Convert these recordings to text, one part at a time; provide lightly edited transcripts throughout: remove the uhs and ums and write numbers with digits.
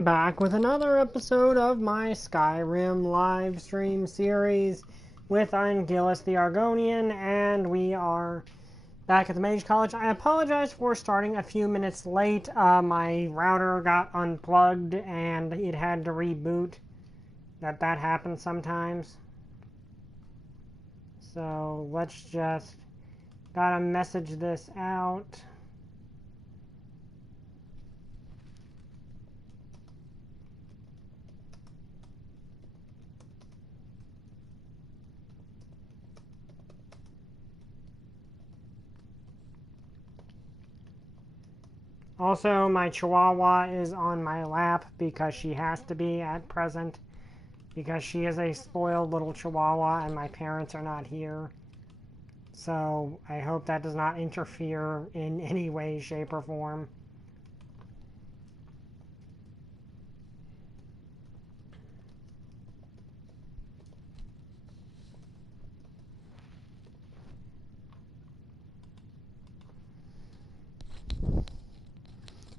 Back with another episode of my Skyrim live stream series with Gillis the Argonian, and we are back at the Mage College. I apologize for starting a few minutes late. My router got unplugged and it had to reboot. That happens sometimes. So let's just gotta message this out. Also, my Chihuahua is on my lap because she has to be at present, because she is a spoiled little Chihuahua and my parents are not here. So I hope that does not interfere in any way, shape, or form.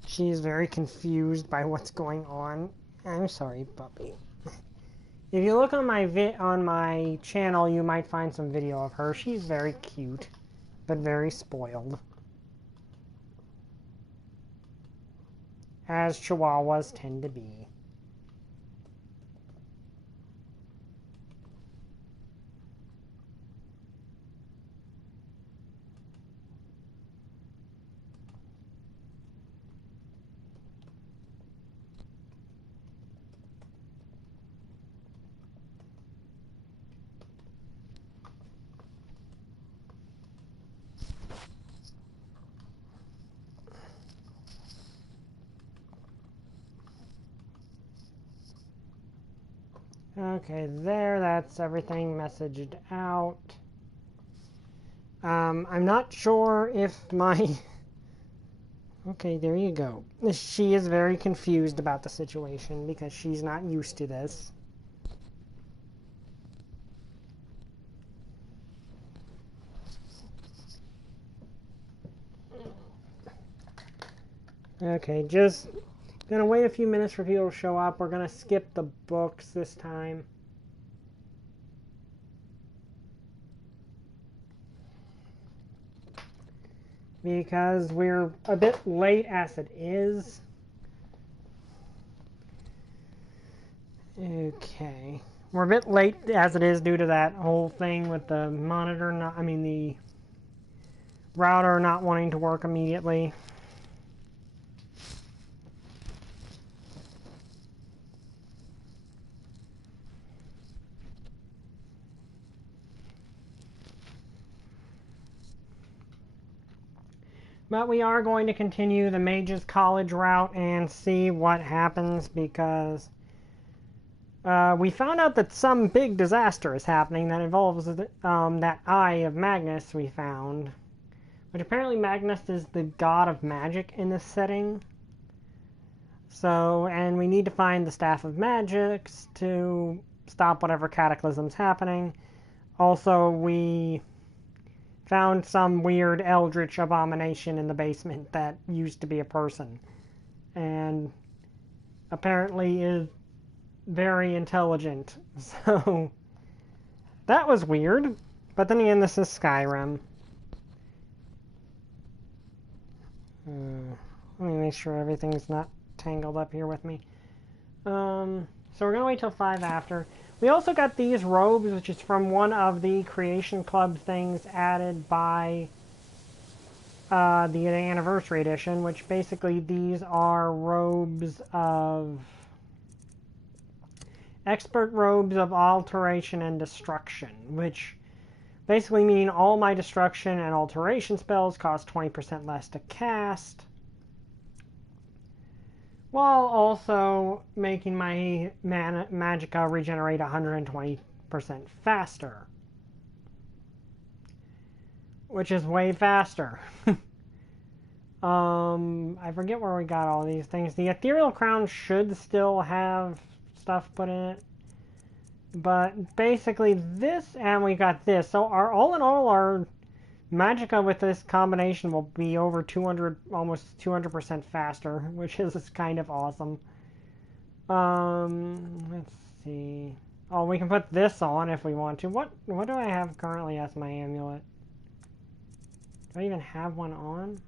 She is very confused by what's going on. I'm sorry, puppy. If you look on my channel, you might find some video of her. She's very cute, but very spoiled, as Chihuahuas tend to be. Okay, that's everything messaged out. I'm not sure if my... Okay, there you go. She is very confused about the situation because she's not used to this. Okay, just gonna wait a few minutes for people to show up. We're gonna skip the books this time. Because we're a bit late as it is. Okay. We're a bit late as it is due to that whole thing with the monitor, the router not wanting to work immediately. But we are going to continue the Mage's College route and see what happens, because we found out that some big disaster is happening that involves that Eye of Magnus we found. Which apparently Magnus is the god of magic in this setting. So, and we need to find the Staff of Magics to stop whatever cataclysm's happening. Also, we found some weird eldritch abomination in the basement that used to be a person, and apparently is very intelligent. So that was weird. But then again, this is Skyrim. Let me make sure everything's not tangled up here with me. So we're gonna wait till 5 after. We also got these robes, which is from one of the Creation Club things added by the Anniversary Edition, which basically these are robes of... Expert robes of Alteration and Destruction, which basically mean all my Destruction and Alteration spells cost 20% less to cast, while also making my magicka regenerate 120% faster. Which is way faster. I forget where we got all these things. The Ethereal Crown should still have stuff put in it. But basically this, and we got this. So all in all, our magicka with this combination will be over 200, almost 200% faster, which is kind of awesome. Let's see. Oh, we can put this on if we want to. What do I have currently as my amulet? Do I even have one on?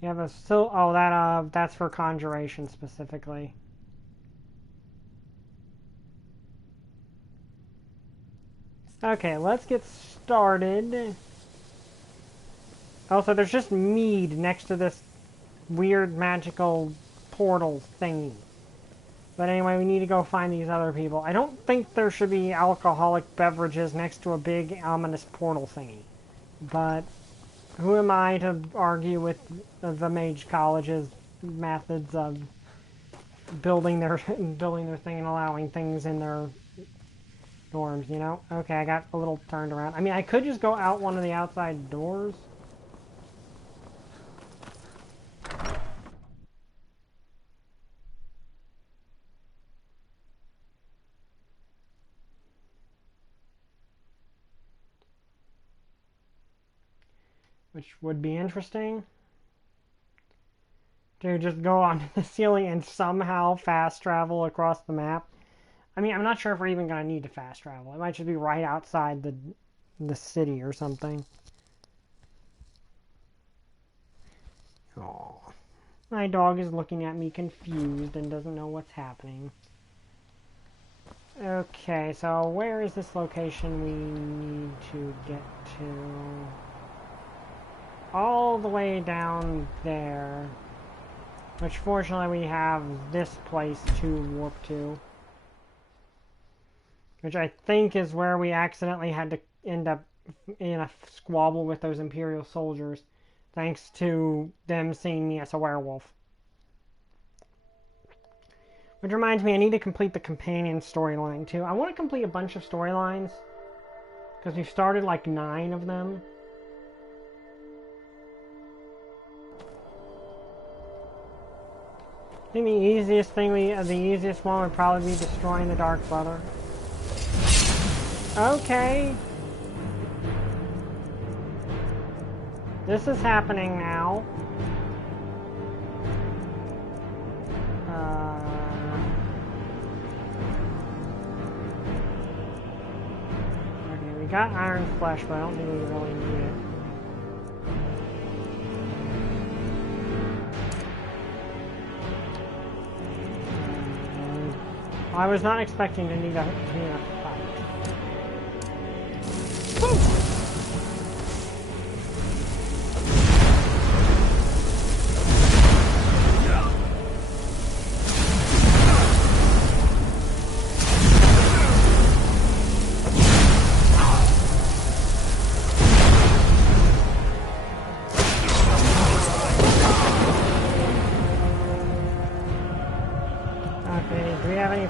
You have a that's for conjuration specifically. Okay, let's get started. Also, there's just mead next to this weird magical portal thingy. But anyway, we need to go find these other people. I don't think there should be alcoholic beverages next to a big ominous portal thingy. But who am I to argue with the Mage College's methods of building their thing and allowing things in their dorms, you know? Okay, I got a little turned around. I mean, I could just go out one of the outside doors. Which would be interesting. To just go onto the ceiling and somehow fast travel across the map. I mean, I'm not sure if we're even going to need to fast travel. It might just be right outside the city or something. Oh, my dog is looking at me confused and doesn't know what's happening. Okay, so where is this location we need to get to? All the way down there. Which fortunately we have this place to warp to. Which I think is where we accidentally had to end up in a squabble with those Imperial soldiers. Thanks to them seeing me as a werewolf. Which reminds me, I need to complete the companion storyline too. I want to complete a bunch of storylines. Because we've started like 9 of them. I think the easiest one would probably be destroying the Dark Brother. Okay. This is happening now. Okay, we got Iron Flesh, but I don't think we really need it. I was not expecting to need a fight.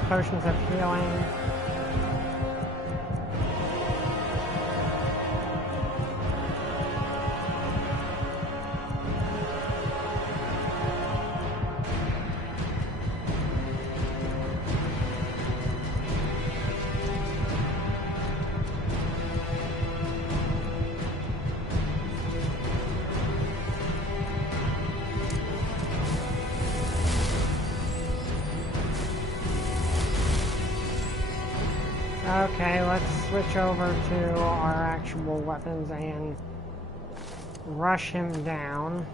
Potions of healing. Okay, let's switch over to our actual weapons and rush him down.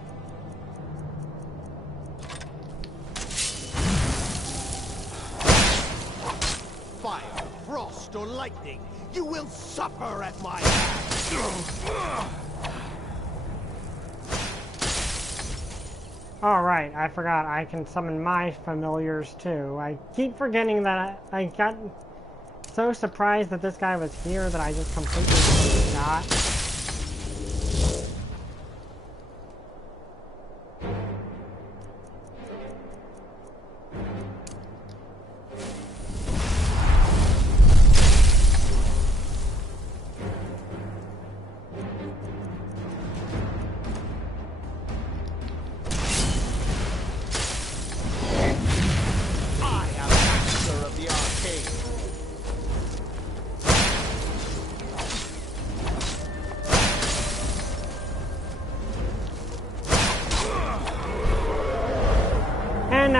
Fire, frost, or lightning, you will suffer at my hands. Alright, I forgot I can summon my familiars too. I keep forgetting that I got so surprised that this guy was here that I just completely forgot.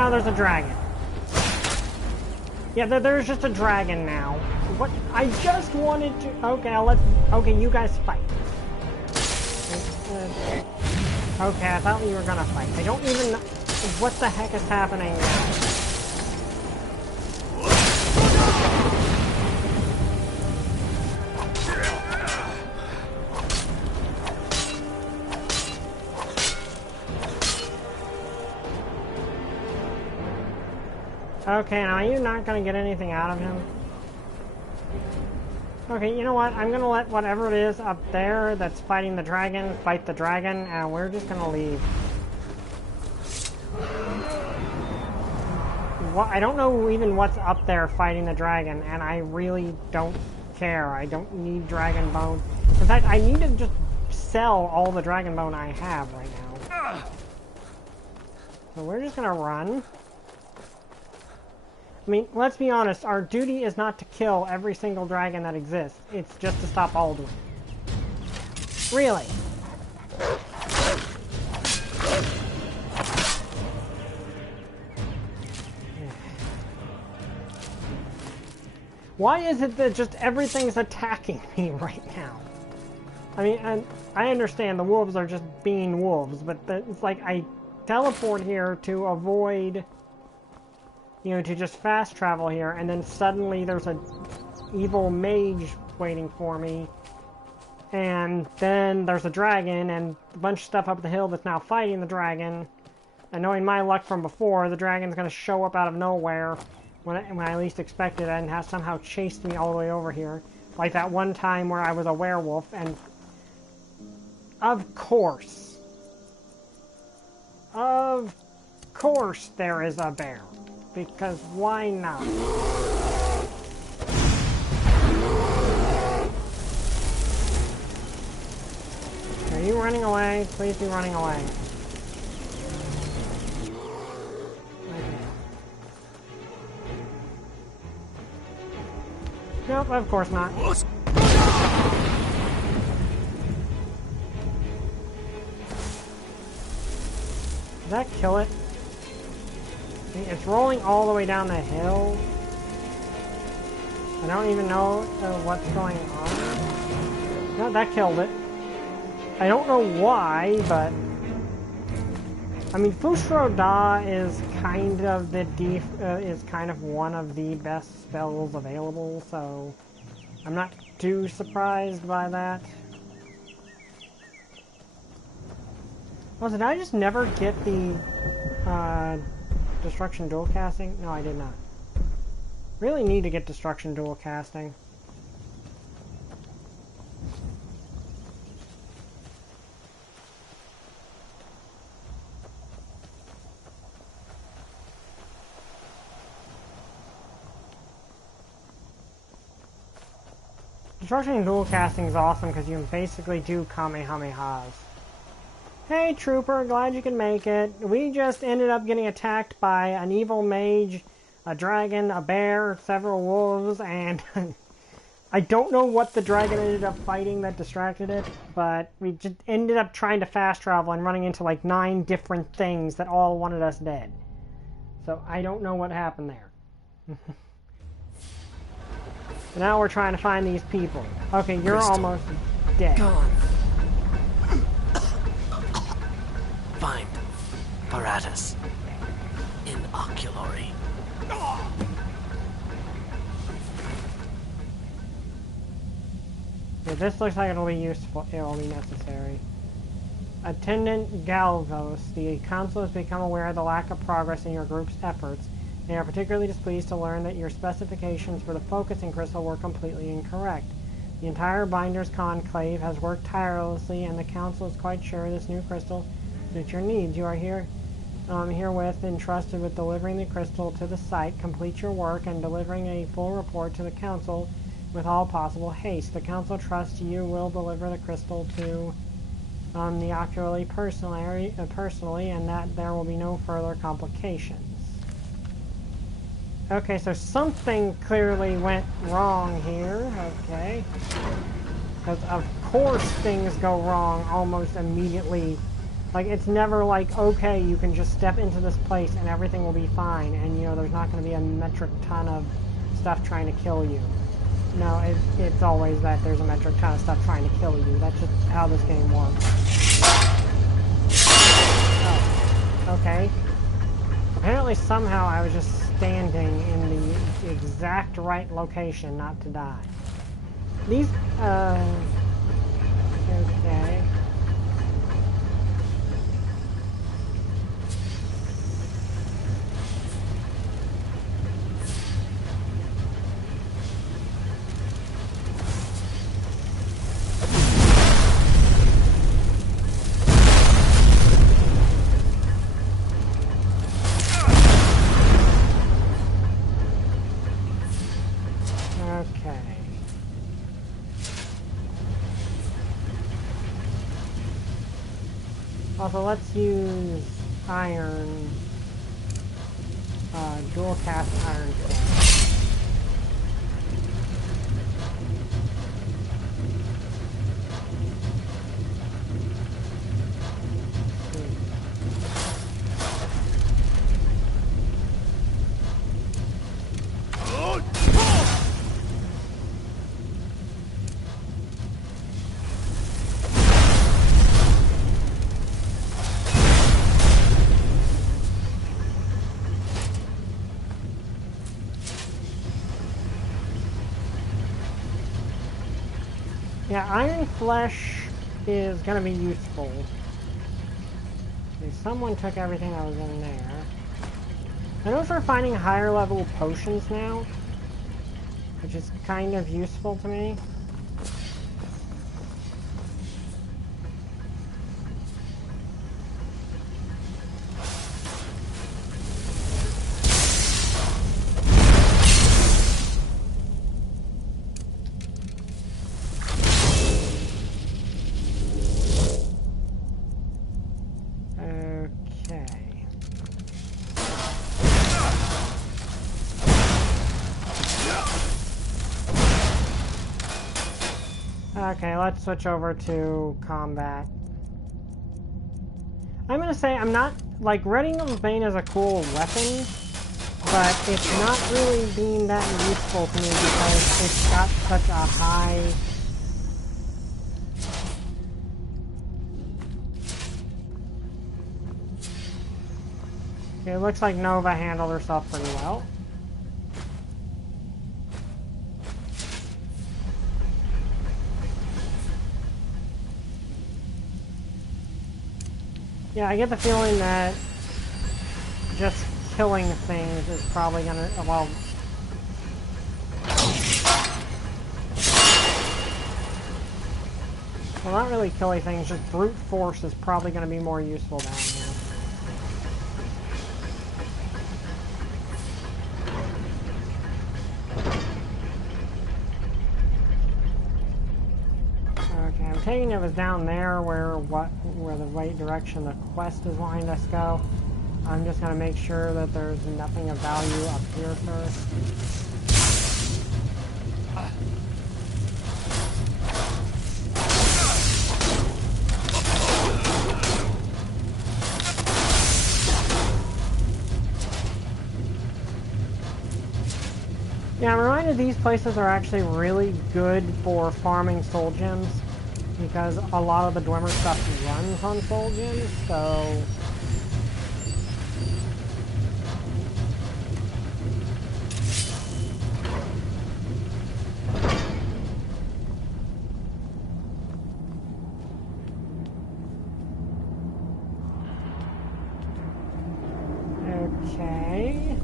now there's a dragon. Yeah, there's just a dragon now. What? I just wanted to... Okay, okay, you guys fight. Okay, I thought we were gonna fight. I don't even know... What the heck is happening now? Okay, now you're not gonna get anything out of him. Okay, you know what? I'm gonna let whatever it is up there that's fighting the dragon fight the dragon, and we're just gonna leave. What? I don't know even what's up there fighting the dragon, and I really don't care. I don't need dragon bone. In fact, I need to just sell all the dragon bone I have right now. So we're just gonna run. I mean, let's be honest, our duty is not to kill every single dragon that exists. It's just to stop Alduin. Really? Why is it that just everything's attacking me right now? I mean, and I understand the wolves are just being wolves, but it's like I teleport here to avoid... You know, to just fast travel here, and then suddenly there's an evil mage waiting for me, and then there's a dragon, and a bunch of stuff up the hill that's now fighting the dragon, and knowing my luck from before, the dragon's going to show up out of nowhere when I least expect it, and has somehow chased me all the way over here, like that one time where I was a werewolf, and of course there is a bear. Because why not? Are you running away? Please be running away. Okay. Nope, of course not. Did that kill it? It's rolling all the way down the hill. I don't even know what's going on. No, that killed it. I don't know why, but... I mean, Fusro Da is kind of one of the best spells available, so... I'm not too surprised by that. Also, did I just never get the... Destruction dual casting? No, I did not. Really need to get destruction dual casting. Destruction dual casting is awesome because you can basically do Kamehamehas. Hey Trooper, glad you can make it. We just ended up getting attacked by an evil mage, a dragon, a bear, several wolves, and I don't know what the dragon ended up fighting that distracted it, but we just ended up trying to fast travel and running into like 9 different things that all wanted us dead. So I don't know what happened there. So now we're trying to find these people. Okay, you're almost dead. Gone. Find Paratus in Oculory. Yeah, this looks like it'll be useful. It will be necessary. Attendant Galvos, the Council has become aware of the lack of progress in your group's efforts. They are particularly displeased to learn that your specifications for the focusing crystal were completely incorrect. The entire Binders Conclave has worked tirelessly, and the Council is quite sure this new crystal suits your needs. You are herewith entrusted with delivering the crystal to the site. Complete your work and delivering a full report to the Council with all possible haste. The Council trusts you will deliver the crystal to the Ocularly personally, and that there will be no further complications. Okay, so something clearly went wrong here. Okay. Because of course things go wrong almost immediately Like, it's never like, okay, you can just step into this place and everything will be fine, and, you know, there's not going to be a metric ton of stuff trying to kill you. No, it's always that there's a metric ton of stuff trying to kill you. That's just how this game works. Oh, okay. Apparently, somehow, I was just standing in the exact right location not to die. These, okay. Also, let's use iron, dual cast iron sword. Yeah, iron flesh is going to be useful. Okay, someone took everything that was in there. I know we're finding higher level potions now, which is kind of useful to me. Okay, let's switch over to combat. I'm gonna say I'm not, like, Reading of the Bane is a cool weapon, but it's not really being that useful to me because it's got such a high... Okay, it looks like Nova handled herself pretty well. Yeah, I get the feeling that just killing things is probably gonna, well... Well, not really killing things, just brute force is probably gonna be more useful down here. Okay, I'm taking it was down there where the right direction the quest is wanting us to go. I'm just gonna make sure that there's nothing of value up here first. Yeah, I'm reminded these places are actually really good for farming soul gems, because a lot of the Dwemer stuff runs on soul gems, so... Okay...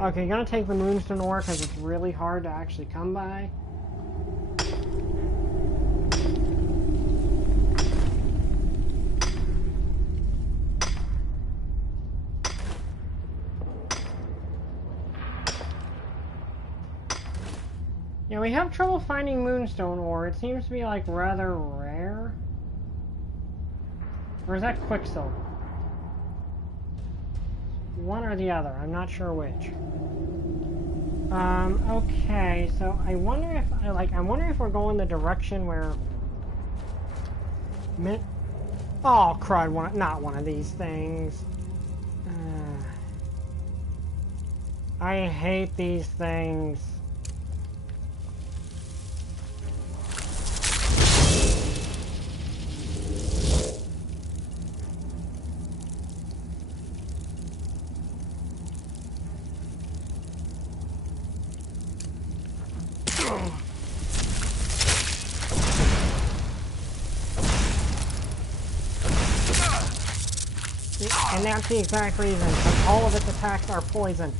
Okay, gonna take the moonstone ore because it's really hard to actually come by. Yeah, we have trouble finding moonstone ore. It seems to be like rather rare. Or is that quicksilver? One or the other, I'm not sure which. Okay, so I wonder if I wonder if we're going the direction where oh crud, not one of these things. I hate these things. And that's the exact reason, because all of its attacks are poison.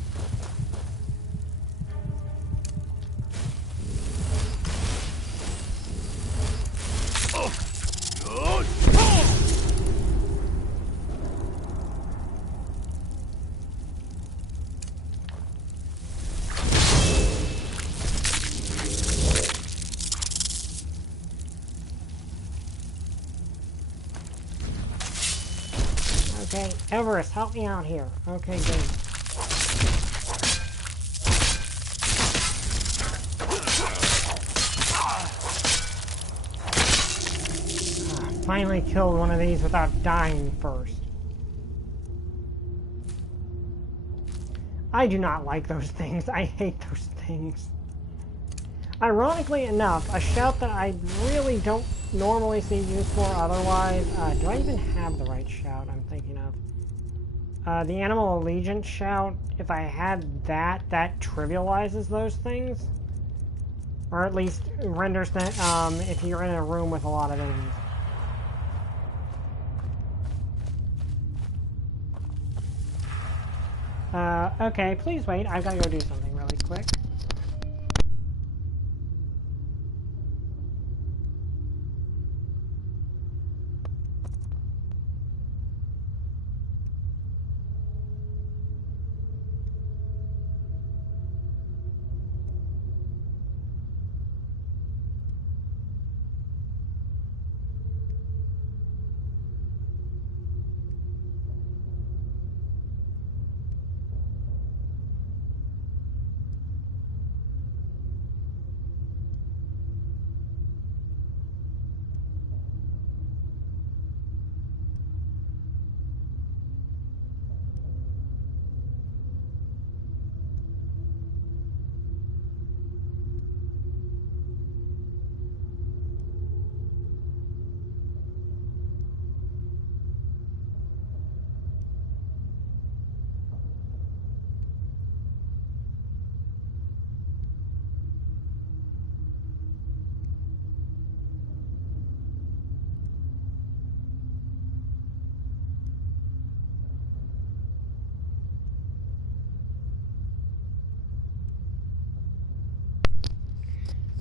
Okay, Everest, help me out here. Okay, good. Finally killed one of these without dying first. I do not like those things. I hate those things. Ironically enough, a shout that I really don't normally see use for otherwise. Do I even have the right shout I'm thinking of? The Animal Allegiance shout, if I had that, that trivializes those things. Or at least renders that, if you're in a room with a lot of enemies. Okay, please wait. I've got to go do something really quick.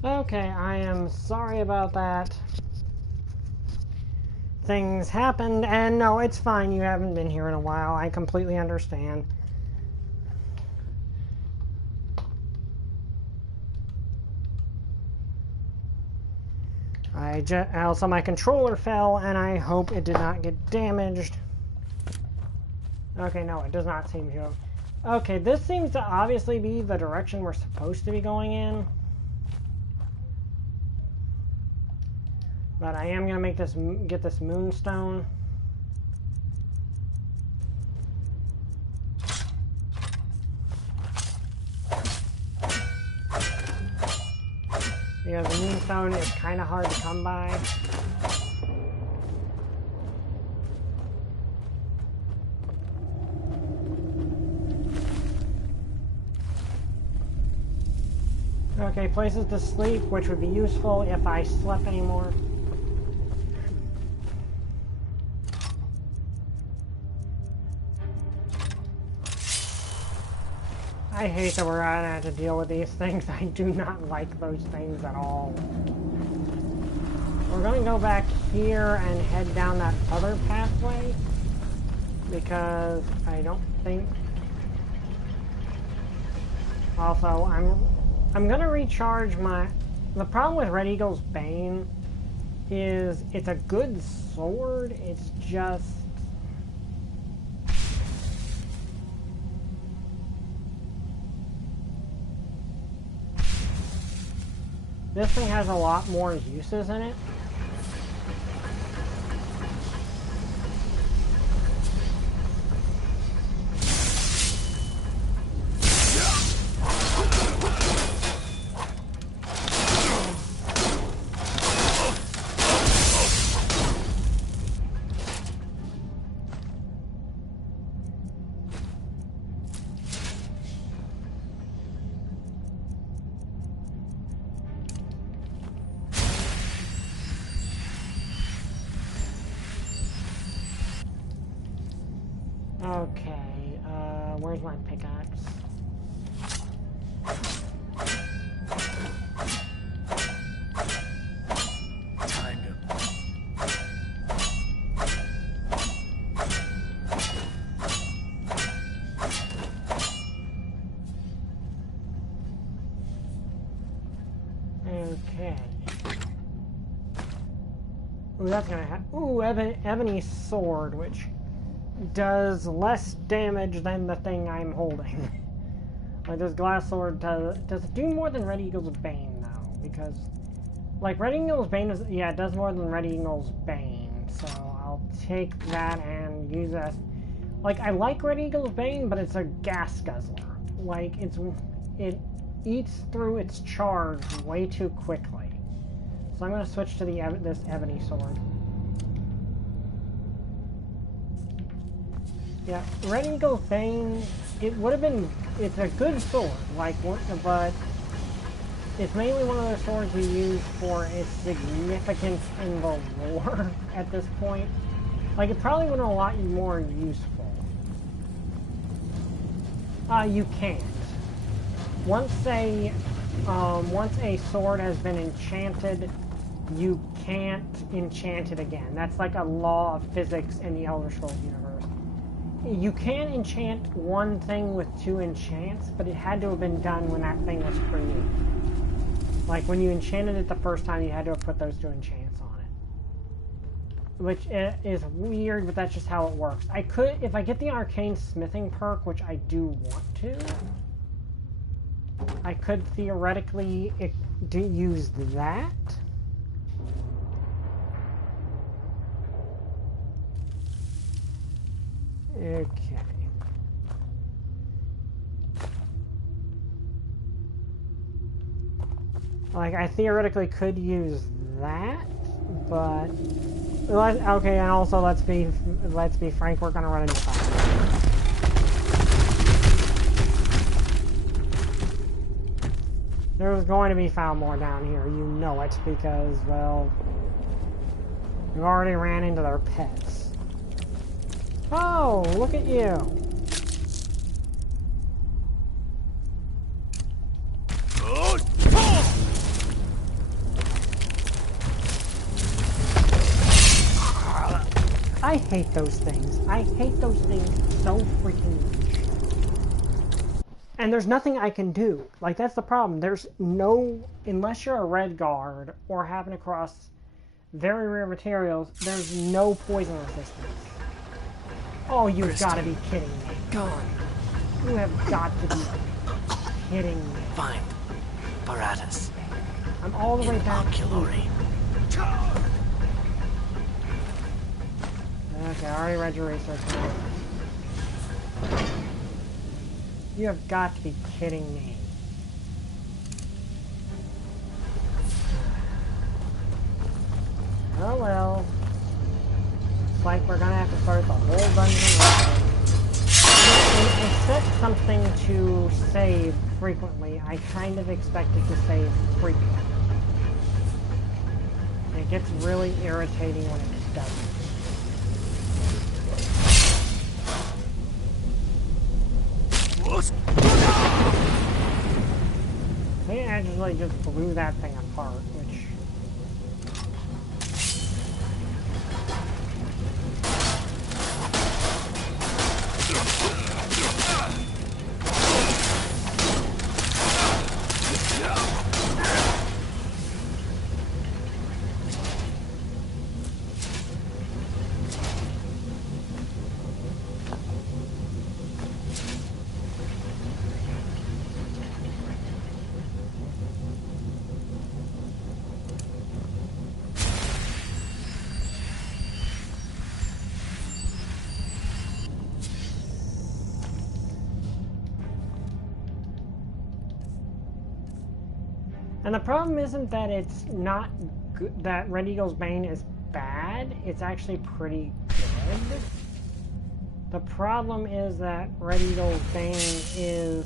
Okay, I am sorry about that. Things happened, and no, it's fine. You haven't been here in a while. I completely understand. Also, my controller fell, and I hope it did not get damaged. Okay, no, it does not seem to. Okay, this seems to obviously be the direction we're supposed to be going in. But I am gonna get this moonstone. Because the moonstone is kind of hard to come by. Okay, places to sleep, which would be useful if I slept anymore. I hate that we're gonna have to deal with these things. I do not like those things at all. We're gonna go back here and head down that other pathway because I don't think. Also, I'm gonna recharge my. The problem with Red Eagle's Bane is it's a good sword. It's just. This thing has a lot more uses in it. Okay, where's my pickaxe? Kind of. Okay. Ooh, that's gonna have. Ooh, Ebony Sword, which does less damage than the thing I'm holding. Like, this glass sword does it do more than Red Eagle's Bane, though? Because, like, Red Eagle's Bane is, yeah, it does more than Red Eagle's Bane, so I'll take that and use that. Like, I like Red Eagle's Bane, but it's a gas guzzler. Like, it eats through its charge way too quickly. So I'm gonna switch to this Ebony Sword. Yeah, Red Eagle's Bane, it would have been, it's a good sword, like, but it's mainly one of those swords you use for its significance in the lore at this point. Like, it probably would have been a lot more useful. You can't. Once a sword has been enchanted, you can't enchant it again. That's like a law of physics in the Elder Scrolls universe. You can enchant one thing with 2 enchants, but it had to have been done when that thing was created. Like, when you enchanted it the first time, you had to have put those 2 enchants on it. Which is weird, but that's just how it works. I could, if I get the Arcane Smithing perk, which I do want to, I could theoretically use that. Okay. Like, I theoretically could use that, but okay. And also, let's be frank. We're gonna run into fire. There's going to be foul more down here. You know it because, well, we already ran into their pets. Oh, look at you. I hate those things. I hate those things so freaking much. And there's nothing I can do. Like, that's the problem. There's no, unless you're a red guard or happen across very rare materials, there's no poison resistance. Oh, you've got to be kidding me. Gone. You have got to be kidding me. Find Paratus. I'm all the way back. Oculory. Okay, I already read your research. You have got to be kidding me. Oh well. It's like we're gonna have to start the whole dungeon over. I set something to save frequently. I kind of expect it to save frequently. And it gets really irritating when it doesn't. They actually just blew that thing apart, which... And the problem isn't that it's not good, that Red Eagle's Bane is bad. It's actually pretty good. The problem is that Red Eagle's Bane is is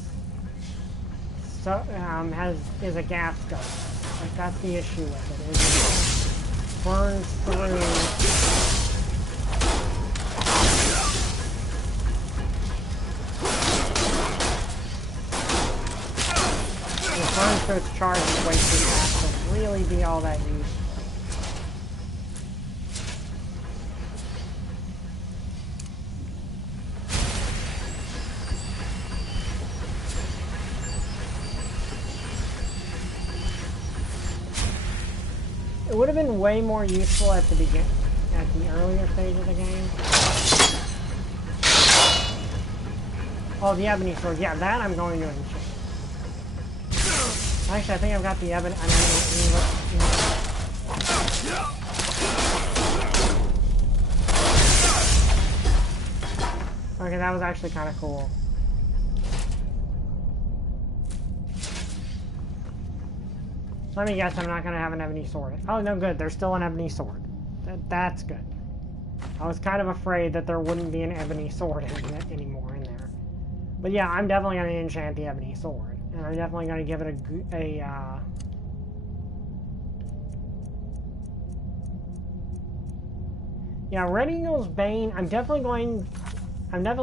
a gas gun. Like, that's the issue with it. It burns through. It burns through its charges way too fast to really be all that useful. It would have been way more useful at the earlier stage of the game. Oh, the Ebony Sword. Yeah, that I'm going to enchant. Actually, I think I've got the Ebony. Okay, that was actually kind of cool. Let me guess, I'm not going to have an Ebony Sword. Oh, no, good. There's still an Ebony Sword. That's good. I was kind of afraid that there wouldn't be an Ebony Sword anymore in there. But yeah, I'm definitely going to enchant the Ebony Sword. And I'm definitely going to give it Yeah, Red Eagle's Bane, I'm definitely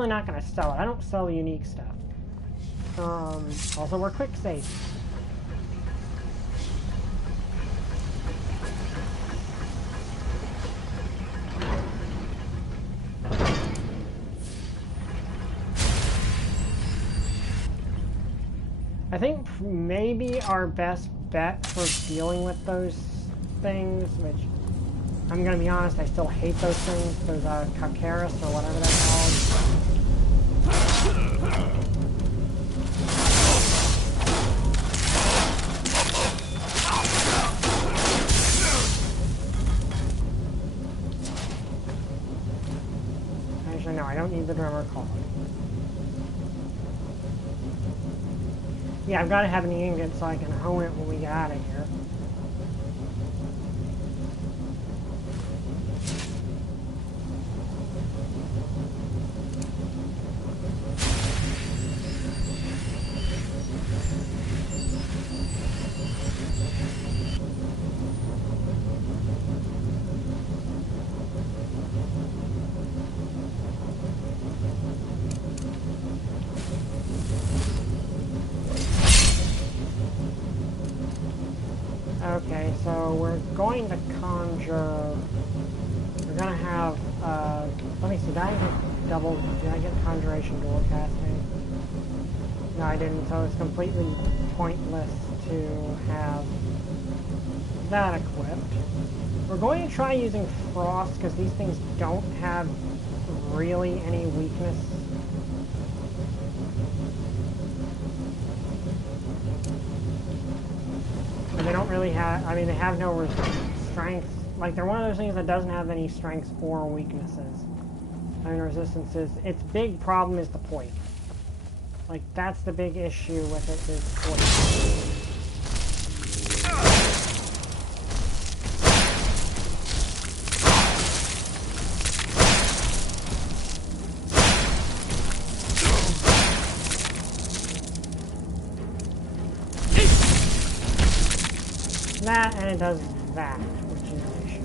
not going to sell it. I don't sell unique stuff. Also, we're quick save. I think maybe our best bet for dealing with those things, which I'm going to be honest, I still hate those things, those Calcaris or whatever they're called. Actually, no, I don't need the drummer card. Yeah, I've got to have an ingot so I can hone it when we get out of here. Okay, so we're going to conjure. We're gonna have. Let me see. Did I get conjuration dual casting? No, I didn't. So it's completely pointless to have that equipped. We're going to try using frost because these things don't have really any weakness. They don't really have, I mean, they have no strength. Like, they're one of those things that doesn't have any strengths or weaknesses. I mean, resistances. Its big problem is the poison. Like, that's the big issue with it, is poison. That, and it does that, which is an issue.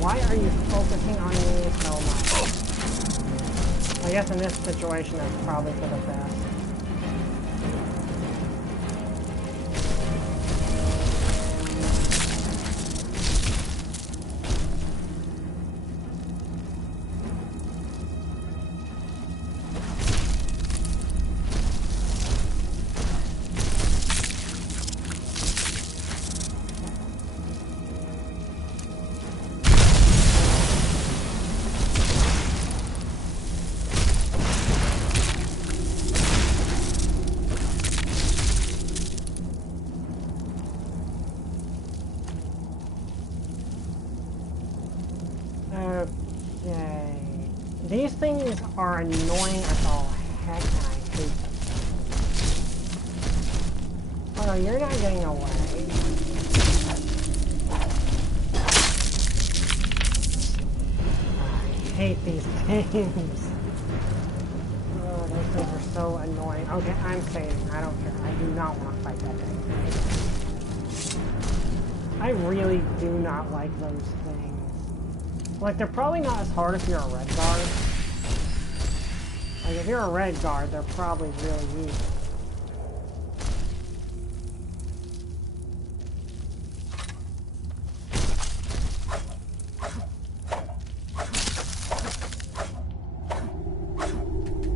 Why are you focusing on me so much? I guess in this situation that's probably for the best. These things are annoying as all heck, and I hate them. Oh no, you're not getting away. I hate these things. Oh, those things are so annoying. Okay, I'm saving. I don't care. I do not want to fight that thing. I really do not like those things. Like, they're probably not as hard if you're a red guard. Like, if you're a red guard, they're probably really easy.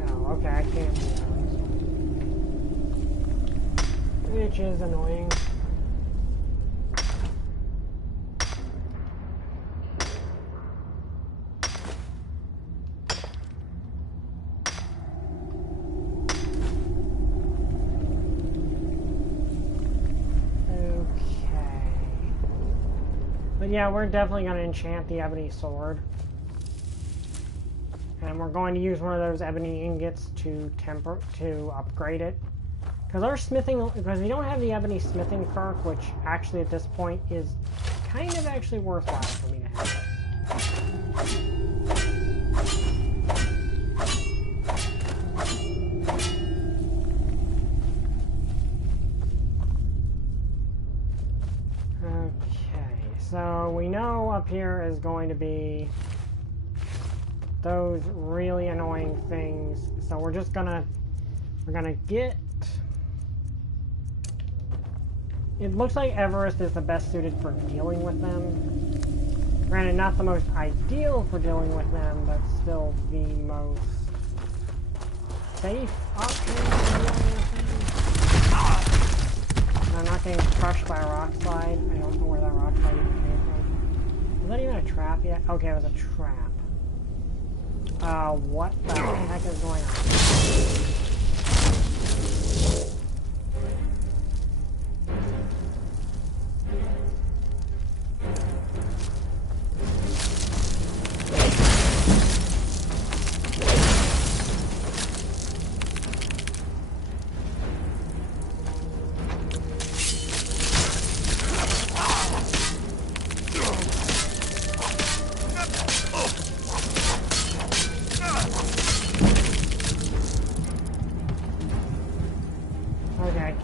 Oh, okay, I can't do those. Which is annoying. Yeah, we're definitely going to enchant the Ebony Sword. And we're going to use one of those ebony ingots to upgrade it. Because we don't have the ebony smithing perk, which actually at this point is kind of actually worthwhile for me to have it. So we know up here is going to be those really annoying things. So we're gonna get. It looks like Everest is the best suited for dealing with them. Granted, not the most ideal for dealing with them, but still the most safe option for dealing with them. I'm not getting crushed by a rock slide. I don't know where that rock slide even came from. Was that even a trap yet? Okay, it was a trap. What the heck is going on?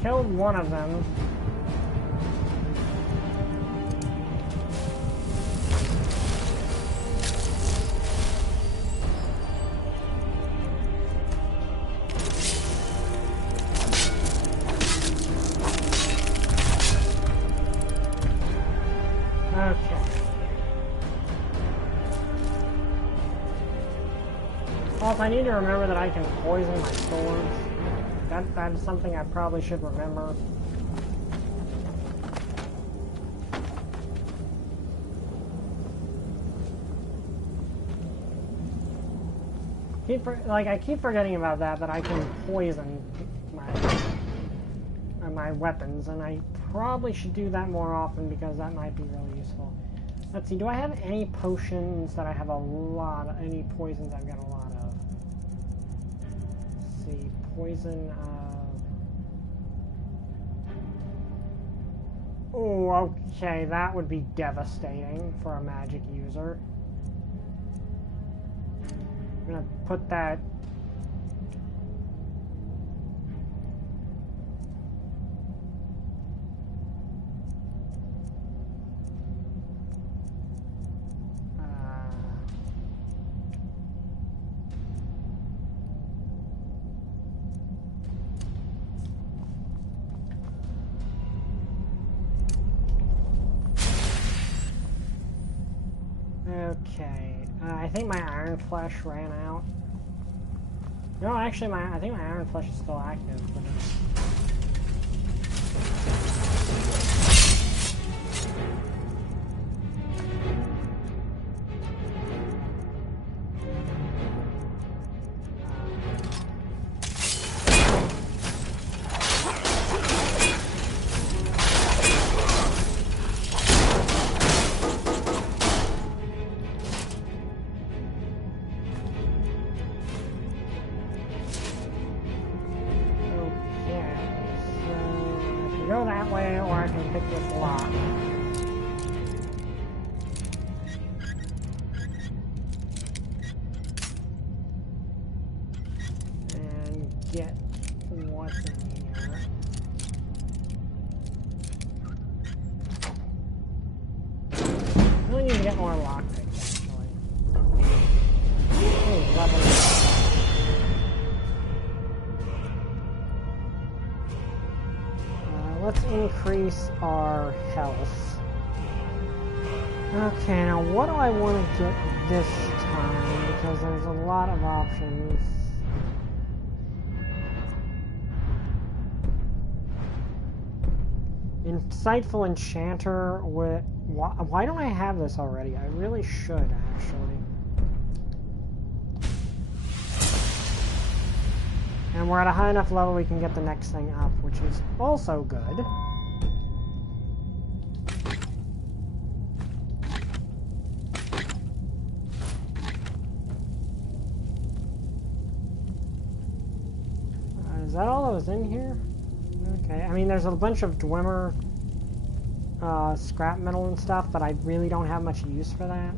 Killed one of them. Okay. Also, I need to remember that I can poison my swords. That's something I probably should remember. I keep forgetting about that I can poison my weapons, and I probably should do that more often because that might be really useful. Let's see, do I have any potions that I have any poisons I've got a lot of? Let's see, poison oh, okay, that would be devastating for a magic user. I'm gonna put that. Okay, I think my Iron Flesh ran out. No, actually, I think my Iron Flesh is still active. can go that way, or I can pick this lock. And get what's in here. I really need to get more lockpicks, actually. Ooh, level up. Let's increase our health. Okay, now what do I want to get this time? Because there's a lot of options. Insightful Enchanter with... Why don't I have this already? I really should, actually. And we're at a high enough level we can get the next thing up, which is also good. Is that all that was in here? Okay, I mean there's a bunch of Dwemer scrap metal and stuff, but I really don't have much use for that.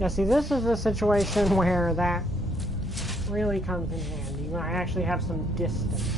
Yeah, see, this is a situation where that really comes in handy, when I actually have some distance.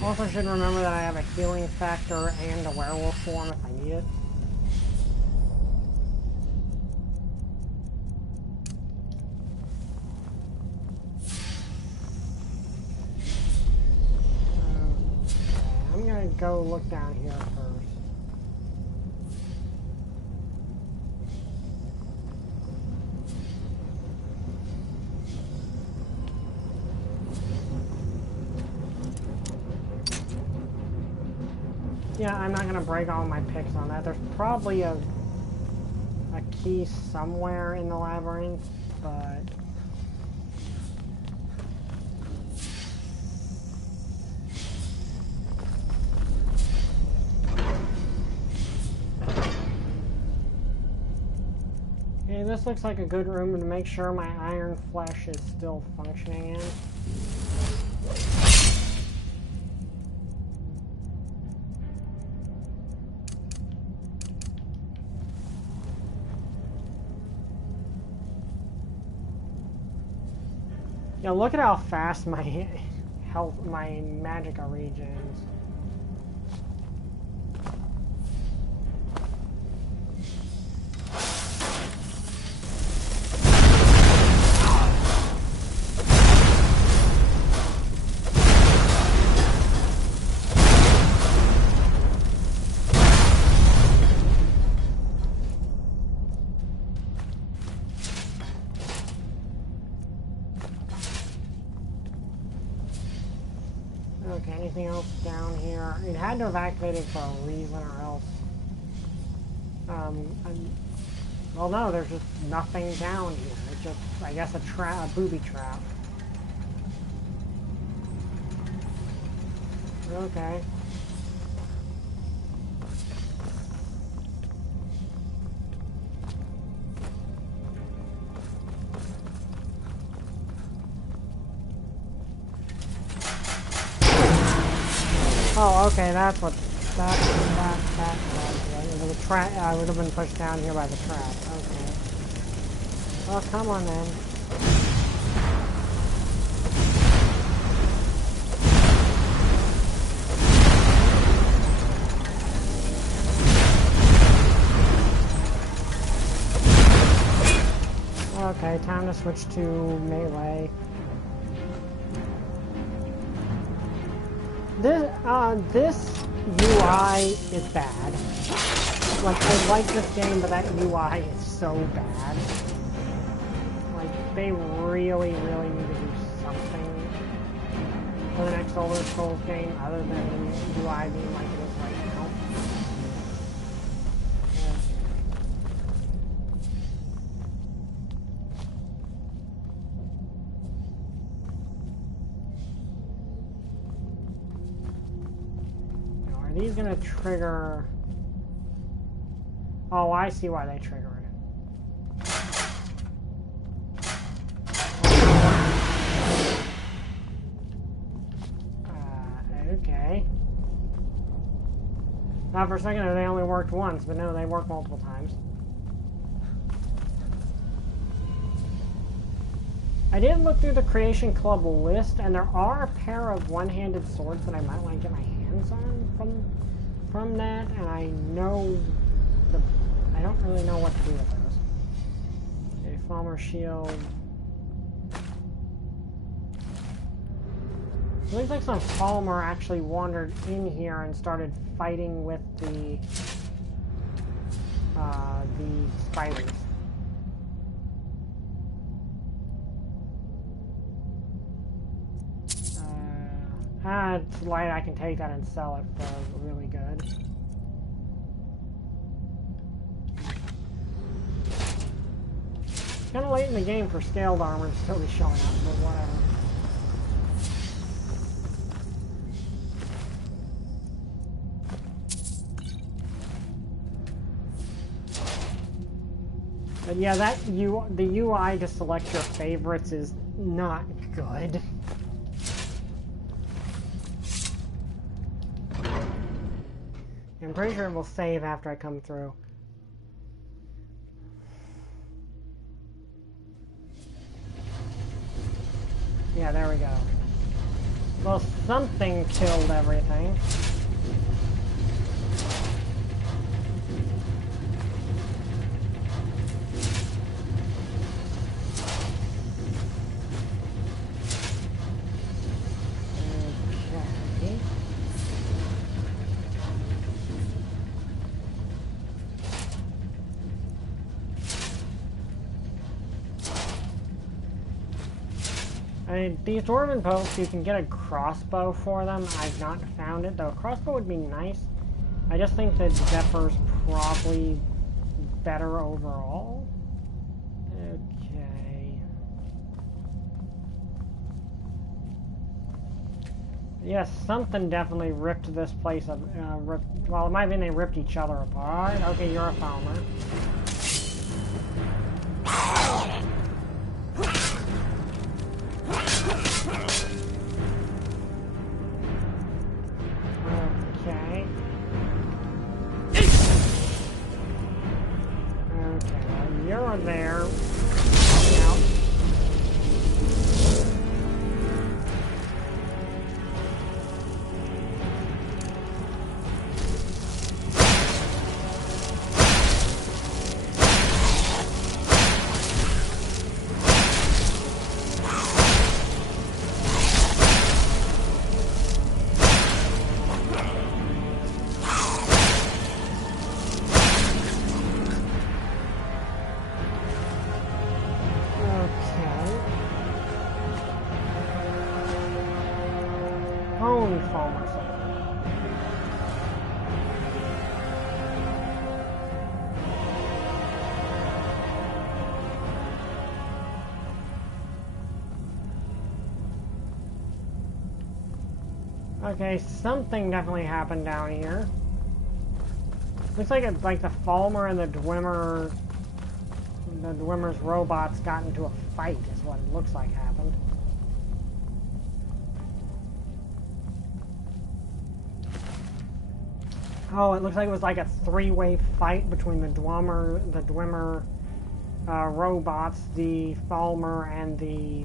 Also should remember that I have a healing factor and a werewolf form if I need it. I'm gonna go look down here first. Yeah, I'm not gonna break all my picks on that. There's probably a key somewhere in the labyrinth, but okay, this looks like a good room to make sure my iron flesh is still functioning in. Yeah, look at how fast my health, my magicka regens. Okay, anything else down here? It had to have activated for a reason or else. Well, no, there's just nothing down here. It's just, I guess, a booby trap. Okay. Oh, okay, that's what. That was. It was a trap. I would have been pushed down here by the trap. Okay. Well, come on then. Okay, time to switch to melee. This UI is bad. Like, I like this game, but that UI is so bad. Like, they really, really need to do something for the next Elder Scrolls game other than the UI being like it is right now. These gonna trigger... Oh, I see why they trigger it. Okay. Now for a second they only worked once, but no, they work multiple times. I did look through the Creation Club list, and there are a pair of one-handed swords that I might want to get my hands on from that, and I don't really know what to do with those. A Falmer Shield. It looks like some Falmer actually wandered in here and started fighting with the spiders. It's light. I can take that and sell it for really good. It's kind of late in the game for scaled armor to still be showing up, but whatever. But yeah, the UI to select your favorites is not good. I'm pretty sure it will save after I come through. Yeah, there we go. Well, something killed everything. These dwarven posts, you can get a crossbow for them. I've not found it, though. A crossbow would be nice. I just think that Zephyr's probably better overall. Okay. Yes, something definitely ripped this place up. Well, it might have been they ripped each other apart. Okay, you're a Falmer. There. Now. Okay, something definitely happened down here. Looks like it's like the Falmer and the Dwemer's robots got into a fight, is what it looks like happened. Oh, it looks like it was like a three-way fight between the Dwemer robots, the Falmer, and the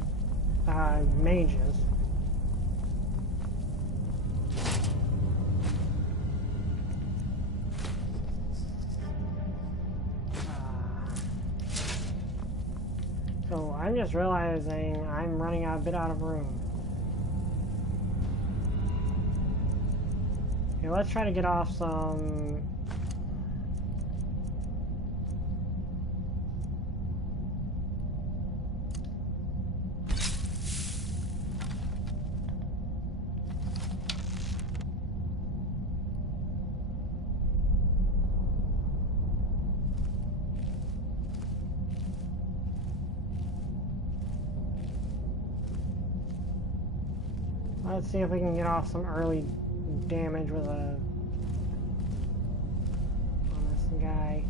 mages. So I'm just realizing I'm running a bit out of room. Okay, let's try to get off some... Let's see if we can get off some early damage with a... on this guy.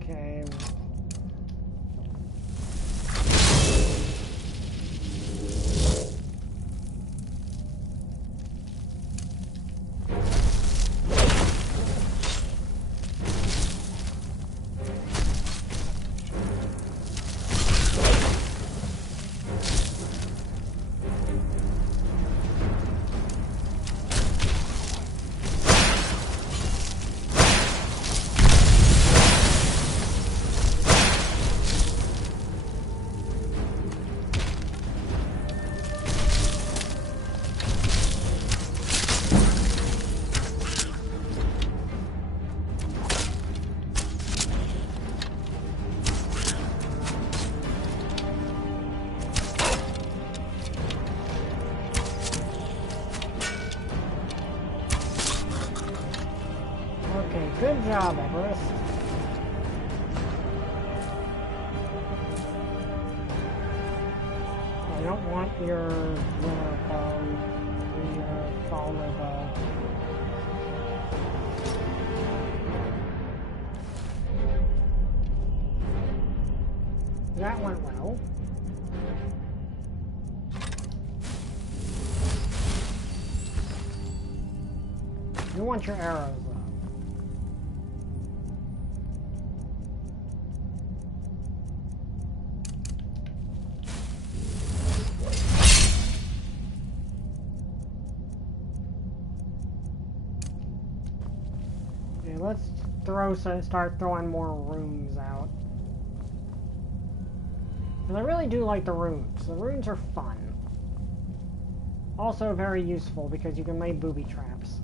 Okay. Good job, Everest. I don't want your follower bow. That went well. You want your arrows though. Let's start throwing more rooms out. And I really do like the runes. The runes are fun. Also very useful because you can lay booby traps.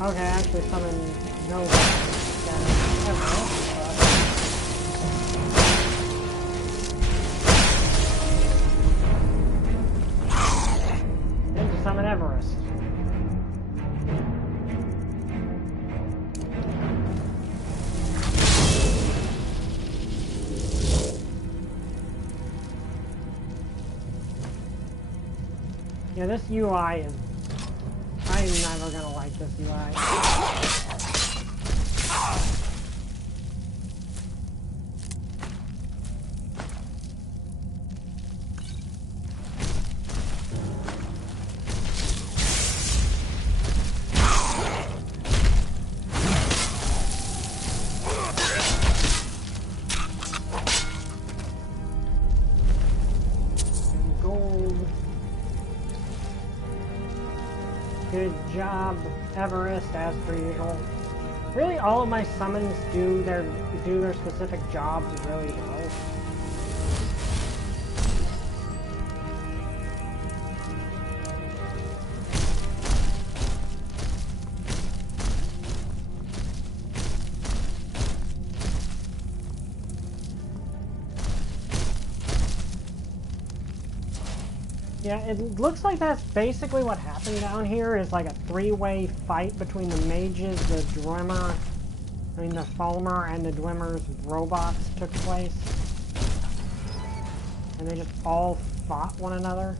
Okay, I actually summoned no and to summon Everest. Yeah, this UI is... I'm never gonna like this UI. Good job, Everest, as per usual. Really, all of my summons do their specific jobs really well. Yeah, it looks like that's basically what happened down here, is like a three-way fight between the mages, the Dwemer, the Falmer, and the Dwemer's robots took place. And they just all fought one another.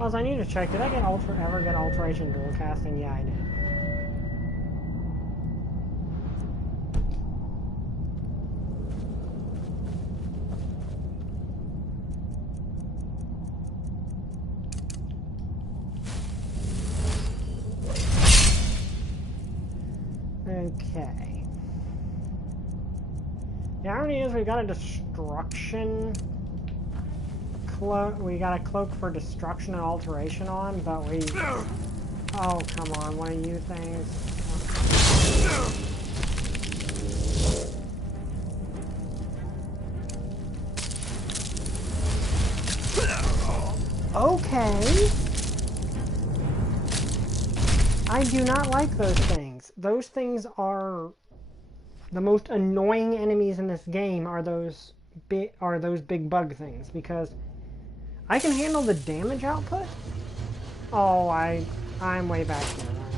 Also, I need to check, did I ever get Alteration dual casting? Yeah, I did. Okay. The irony is we got a destruction cloak. We got a cloak for destruction and alteration on, but we. Oh, come on, one of you things. Okay. I do not like those things. Those things are the most annoying enemies in this game. Are those big bug things, because I can handle the damage output. Oh, I'm way back here, aren't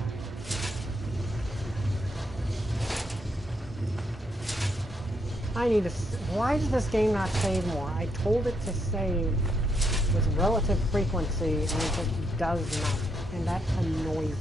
I? I need to. Why does this game not save more? I told it to save with relative frequency, and it just does not, and that annoys me.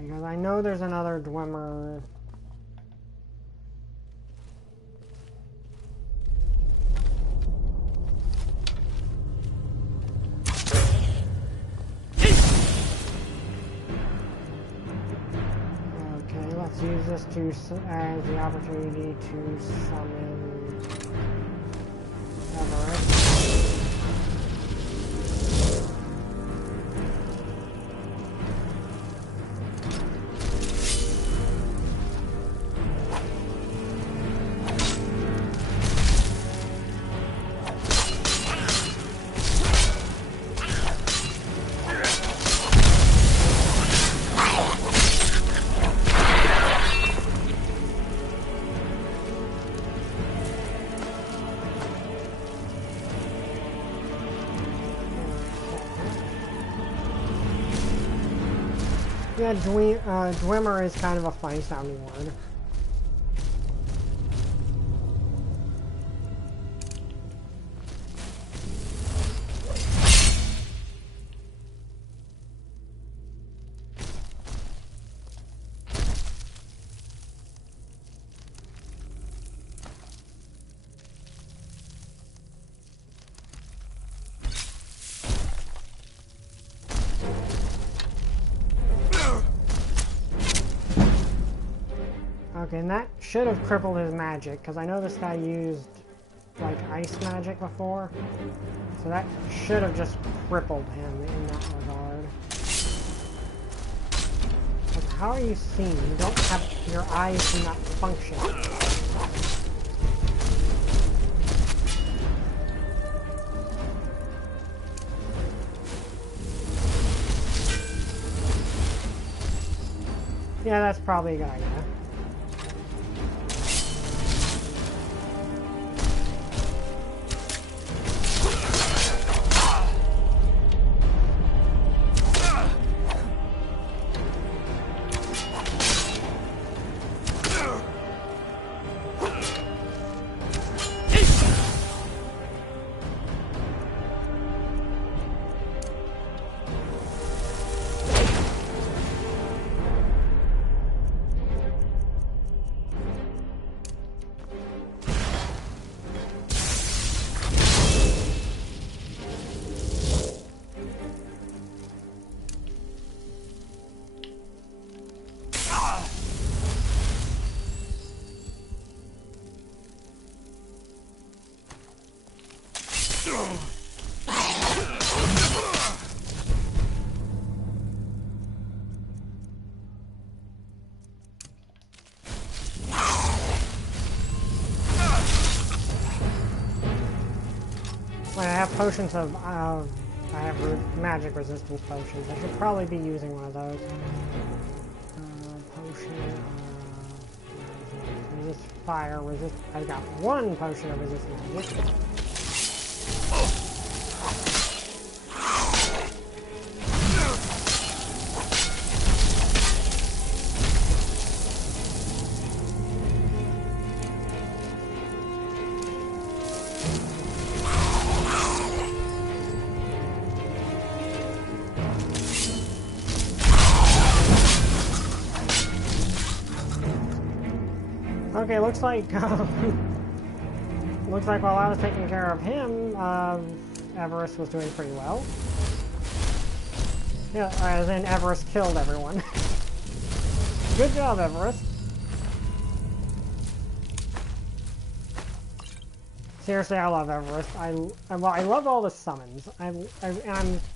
Because I know there's another Dwemer. Okay, let's use this as the opportunity to summon Everett. Yeah, Dwemer is kind of a funny sounding word. Okay, and that should have crippled his magic, because I know this guy used, like, ice magic before. So that should have just crippled him in that regard. Like, how are you seeing? You don't have, your eyes do not function. Yeah, that's probably a good idea. Wait, I have potions of, I have magic resistance potions. I should probably be using one of those. Potion, resist fire, resist, I've got one potion of resist magic. Okay, looks like while I was taking care of him, Everest was doing pretty well. Yeah, as in Everest killed everyone. Good job, Everest. Seriously, I love Everest. I love all the summons.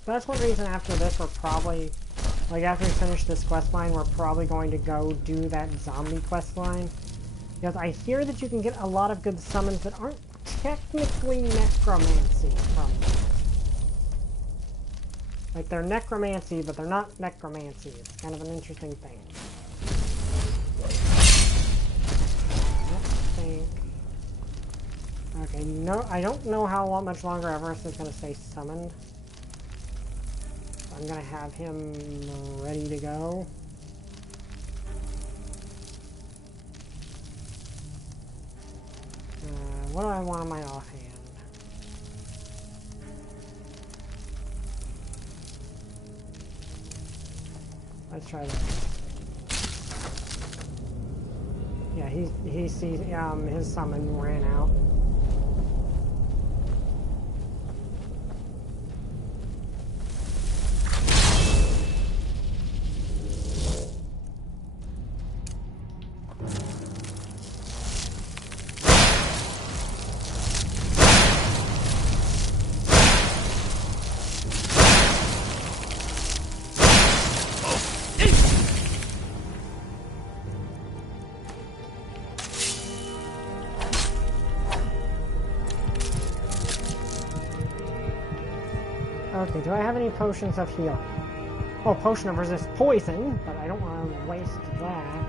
That's one reason after this we're probably, like after we finish this quest line, we're probably going to go do that zombie quest line. Because I hear that you can get a lot of good summons that aren't technically necromancy from them. Like, they're necromancy, but they're not necromancy. It's kind of an interesting thing. Let's think. Okay, no, I don't know how much longer Everest is going to stay summoned. So I'm going to have him ready to go. What do I want on my offhand? Let's try that. Yeah, he sees his summon ran out. Okay, do I have any potions of healing? Oh, potion of resist poison, but I don't want to waste that.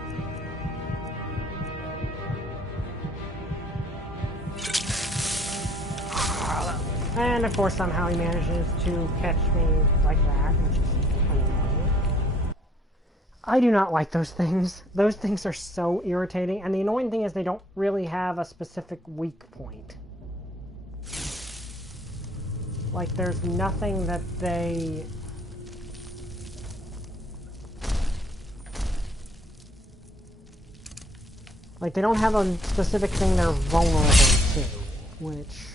And of course, somehow he manages to catch me like that, which is annoying. I do not like those things. Those things are so irritating, and the annoying thing is they don't really have a specific weak point. Like, there's nothing that they... Like, they don't have a specific thing they're vulnerable to, which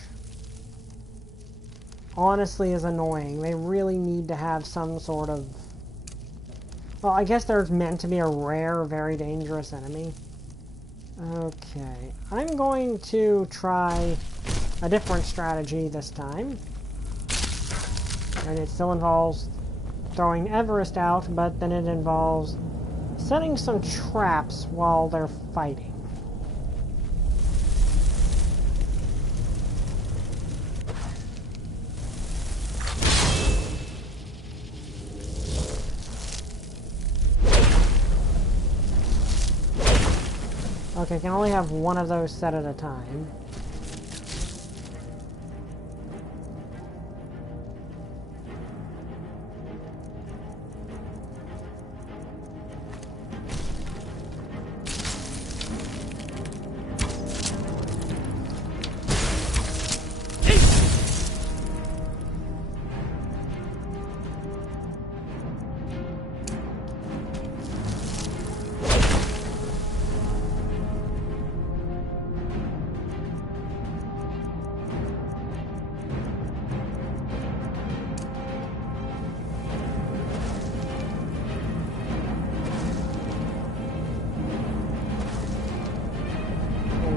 honestly is annoying. They really need to have some sort of... Well, I guess there's meant to be a rare, very dangerous enemy. Okay, I'm going to try a different strategy this time. And it still involves throwing Everest out, but then it involves setting some traps while they're fighting. Okay, I can only have one of those set at a time.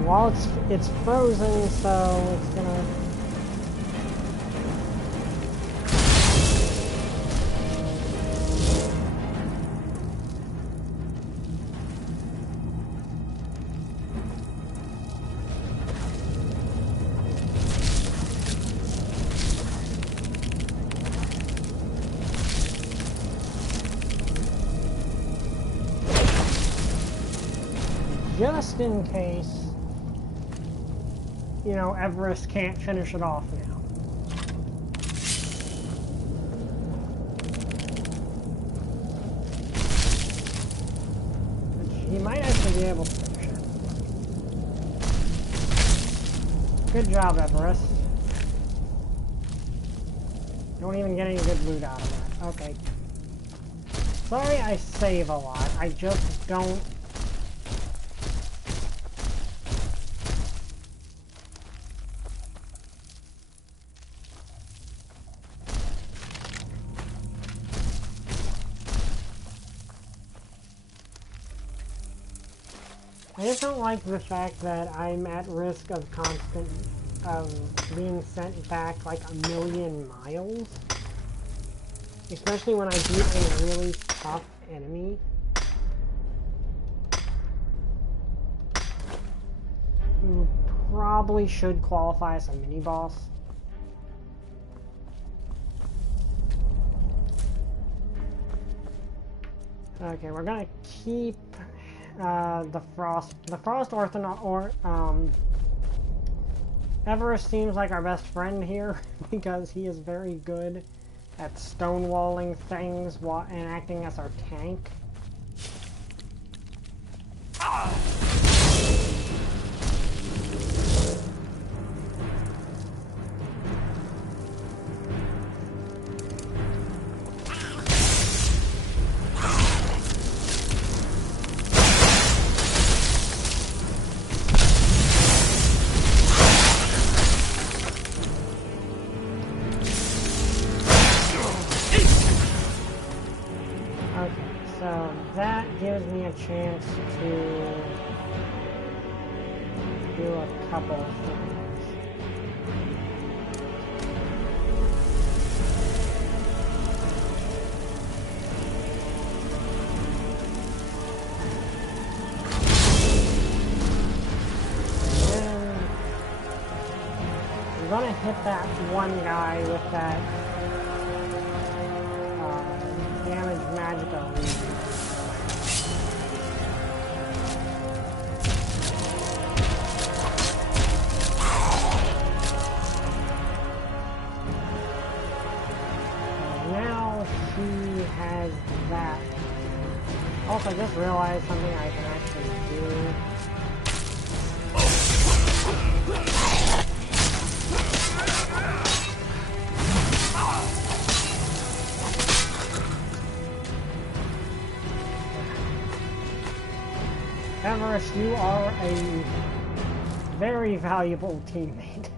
While it's frozen, so it's gonna... just in case, you know, Everest can't finish it off now. Which he might actually be able to finish it. Good job, Everest. Don't even get any good loot out of that. Okay. Sorry I save a lot. I just don't... I just don't like the fact that I'm at risk of being sent back like 1,000,000 miles. Especially when I beat a really tough enemy. Who probably should qualify as a mini-boss. Okay, we're gonna keep the Frost Everest seems like our best friend here because he is very good at stonewalling things and acting as our tank. Gives me a chance to do a couple of things. And then I'm gonna hit that one guy with that damage magical lead. Also, I just realized something I can actually do. Everest, you are a very valuable teammate.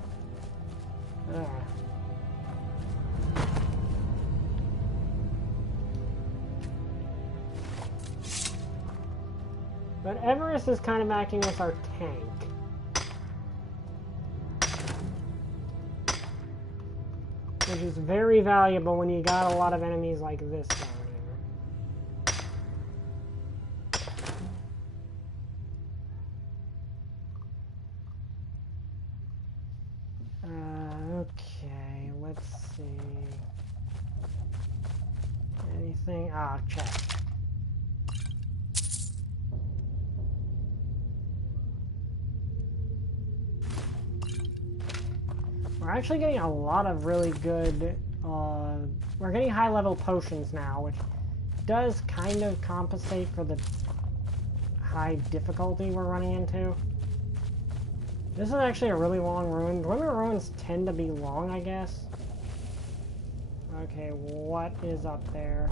But Everest is kind of acting as our tank. Which is very valuable when you got a lot of enemies like this down here. Okay, let's see. Anything? Ah, check. We're actually getting a lot of really good, we're getting high-level potions now, which does kind of compensate for the high difficulty we're running into. This is actually a really long ruin. Glimmer ruins tend to be long, I guess. Okay, what is up there?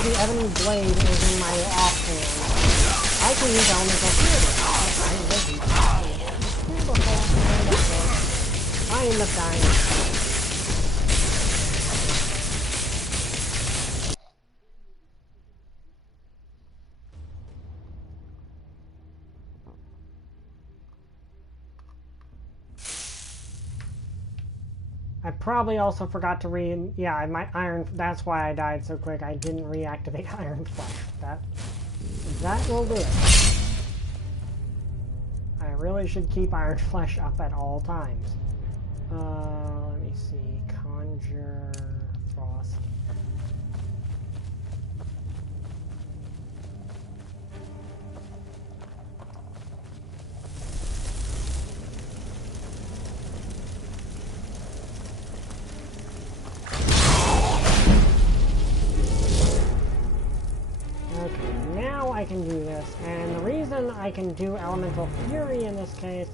The Ebony Blade is in my offhand. I can use elemental purity. I end up dying. I I probably also forgot to yeah, my iron, that's why I died so quick. I didn't reactivate Iron Flesh. That will do it. I really should keep Iron Flesh up at all times. Let me see. Conjure Frost. I can do this, and the reason I can do Elemental Fury in this case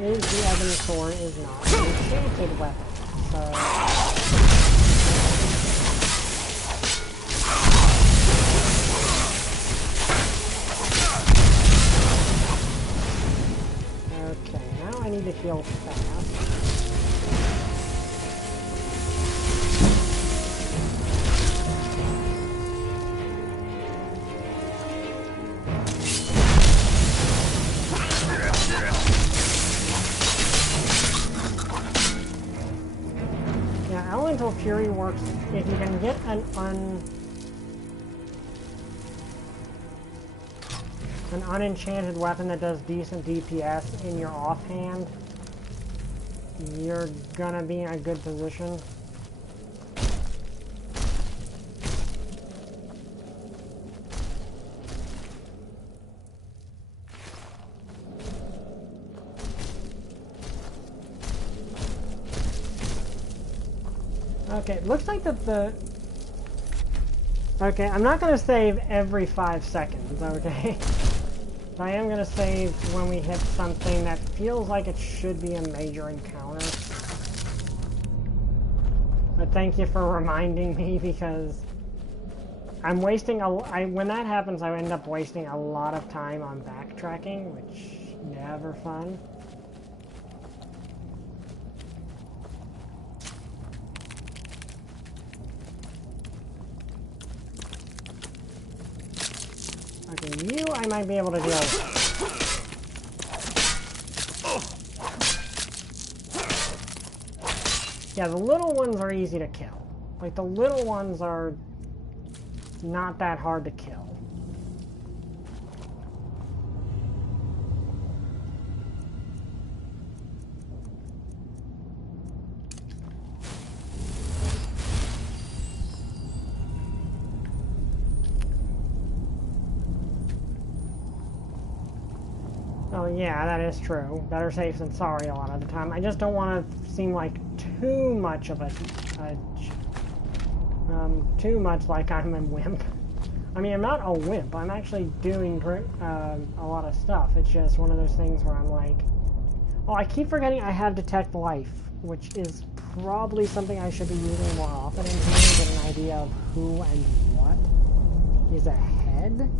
is the Ebony Sword is not an enchanted weapon, so... Okay, now I need to heal fast. Elemental Fury works if you can get an unenchanted weapon that does decent DPS in your offhand. You're gonna be in a good position. Okay, it looks like that okay, I'm not going to save every 5 seconds, okay? But I am going to save when we hit something that feels like it should be a major encounter. But thank you for reminding me, because I'm wasting when that happens, I end up wasting a lot of time on backtracking, which never fun. Okay, you I might be able to deal with. Yeah, the little ones are easy to kill. Like, the little ones are not that hard to kill. Oh yeah, that is true. Better safe than sorry a lot of the time. I just don't want to seem like too much of too much like I'm a wimp. I mean, I'm not a wimp. I'm actually doing a lot of stuff. It's just one of those things where I'm like, oh, I keep forgetting I have Detect Life, which is probably something I should be using more often in here to get an idea of who and what is ahead.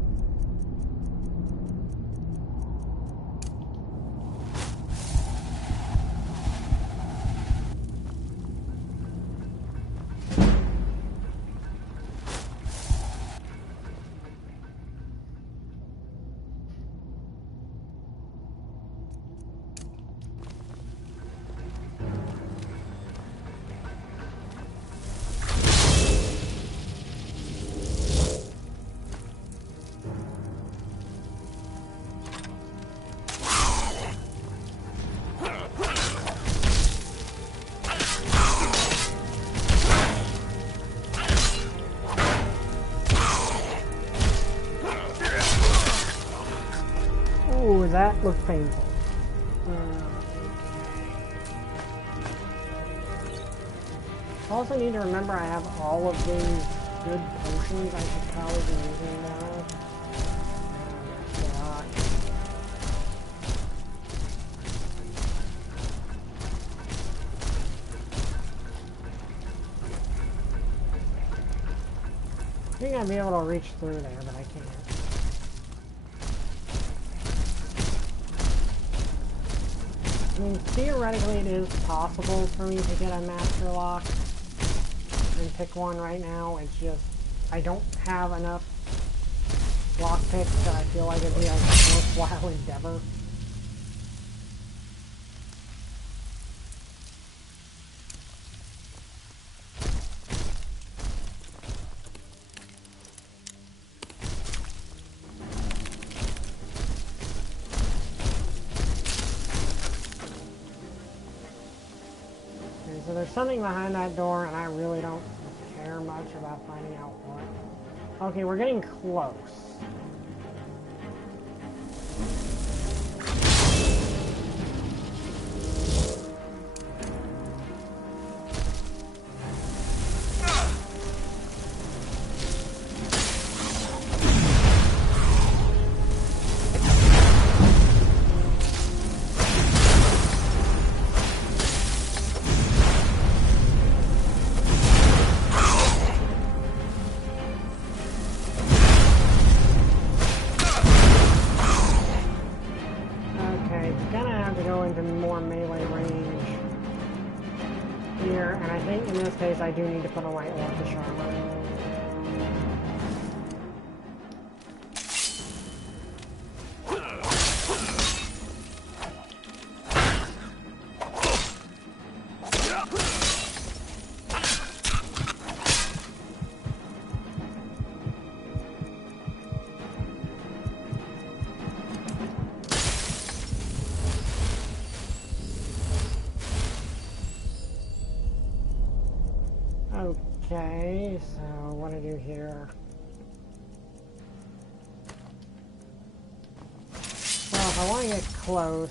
Ooh, that looks painful. Also need to remember I have all of these good potions I should probably be using now. I think I'd be able to reach through there, but I can't. I mean, theoretically it is possible for me to get a master lock and pick one right now. It's just, I don't have enough lock picks that I feel like it'd be a worthwhile endeavor. there's something behind that door, and I really don't care much about finding out what. Okay, we're getting close. I do need to put on my orcish armor. Okay, so what do I do here? Well, if I want to get close...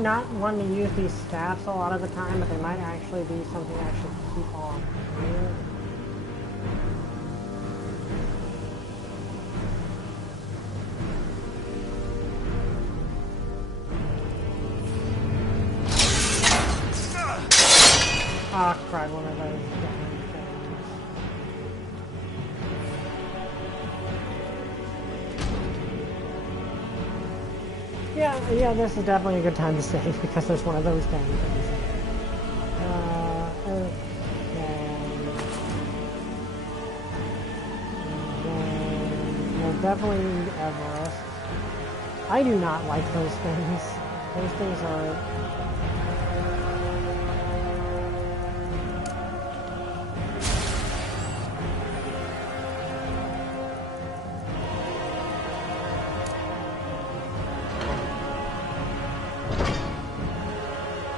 not one to use these staffs a lot of the time, but they might actually be something I should keep on here. Ah, crud, one of those damn things. Yeah, this is definitely a good time to save because there's one of those damn things. Okay. We'll definitely need Everest. I do not like those things. Those things are...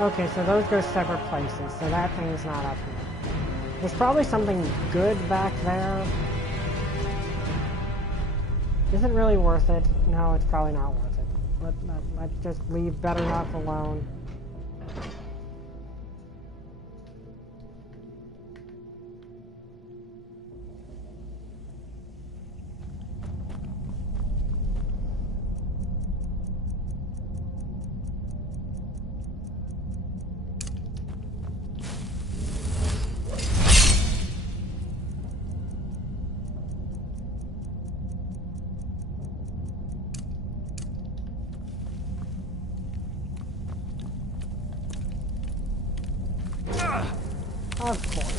Okay, so those go separate places, so that thing's not up here. There's probably something good back there. Is it really worth it? No, it's probably not worth it. Let's just leave Better Enough alone. Of course.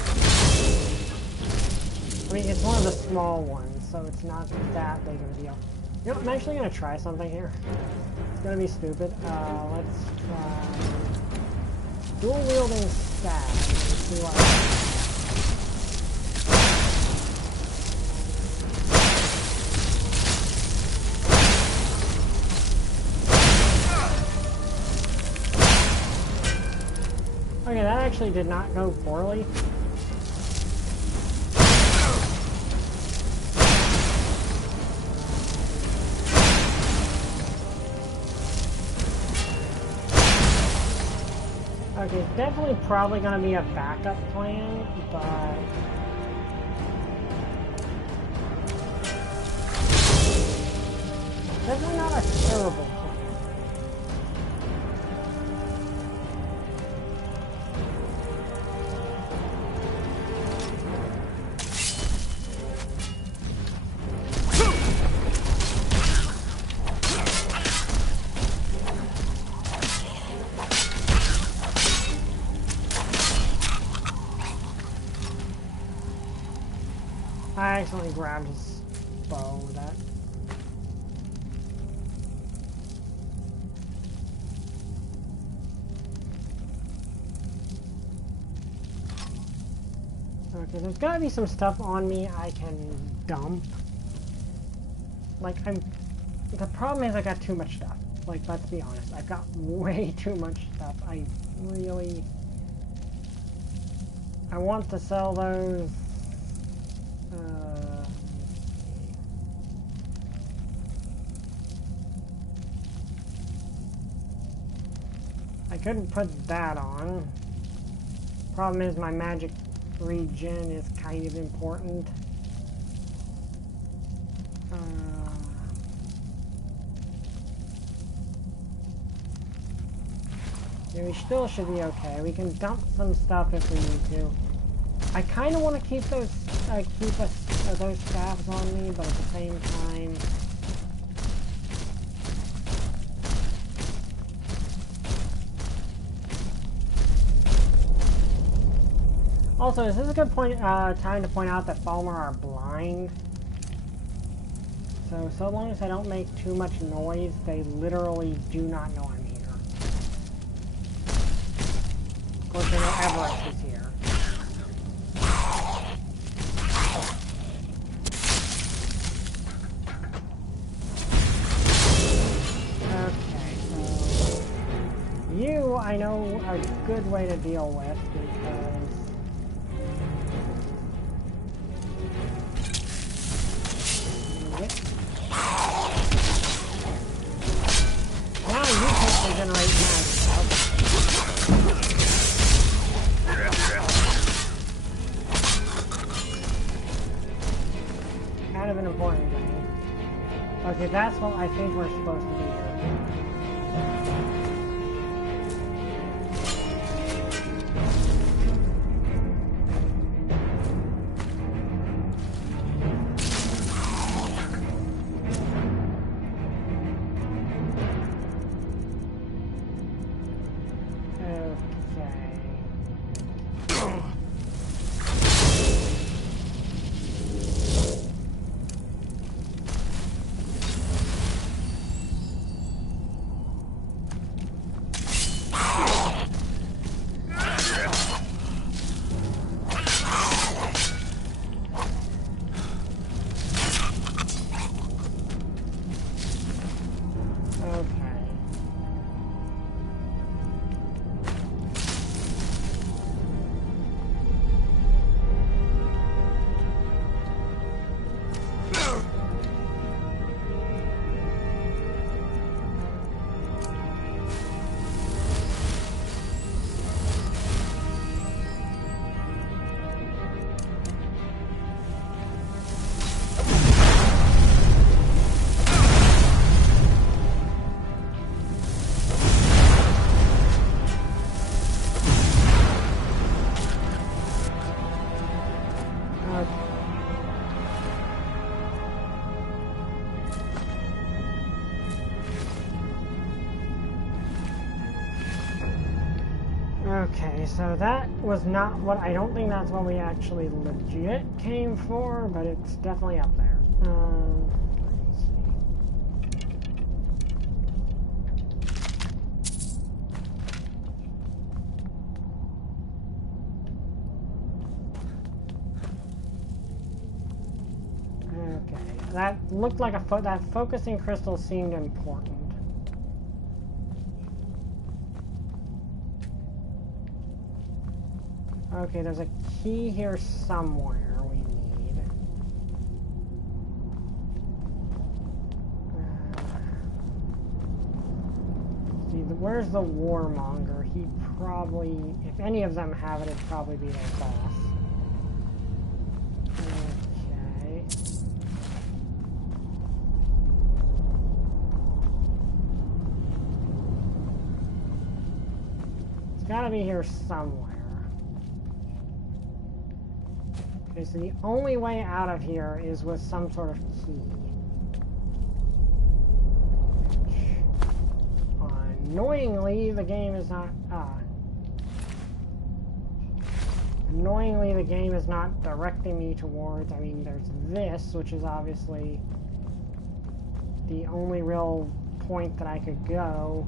I mean, it's one of the small ones, so it's not that big of a deal. You know, I'm actually going to try something here. It's going to be stupid. Let's try dual-wielding stab and see what happens. Okay, that actually did not go poorly. Okay, it's definitely probably going to be a backup plan, but... definitely not a terrible plan. I accidentally grabbed his bow with that. Okay, there's gotta be some stuff on me I can dump. Like, the problem is I got too much stuff. Like, let's be honest. I've got way too much stuff. I want to sell those. I couldn't put that on. Problem is my magic regen is kind of important. Yeah, we still should be okay. We can dump some stuff if we need to. I kind of want to keep those those staffs on me, but at the same time, also, is this a good time to point out that Falmer are blind? So long as I don't make too much noise, they literally do not know I'm here. Of course, they know Everest is here. Okay, so you, I know a good way to deal with because now you can regenerate magic. Kind of an important thing. Okay, that's what I think we're supposed to do here. Okay, so that was not what, I don't think that's what we actually legit came for, but it's definitely up there. Okay, that looked like that focusing crystal seemed important. Okay, there's a key here somewhere we need. See, where's the warmonger? He probably, if any of them have it, it'd probably be their boss. Okay. It's gotta be here somewhere. Okay, so the only way out of here is with some sort of key. Which, annoyingly, the game is not... annoyingly, the game is not directing me towards... I mean, there's this, which is obviously the only real point that I could go.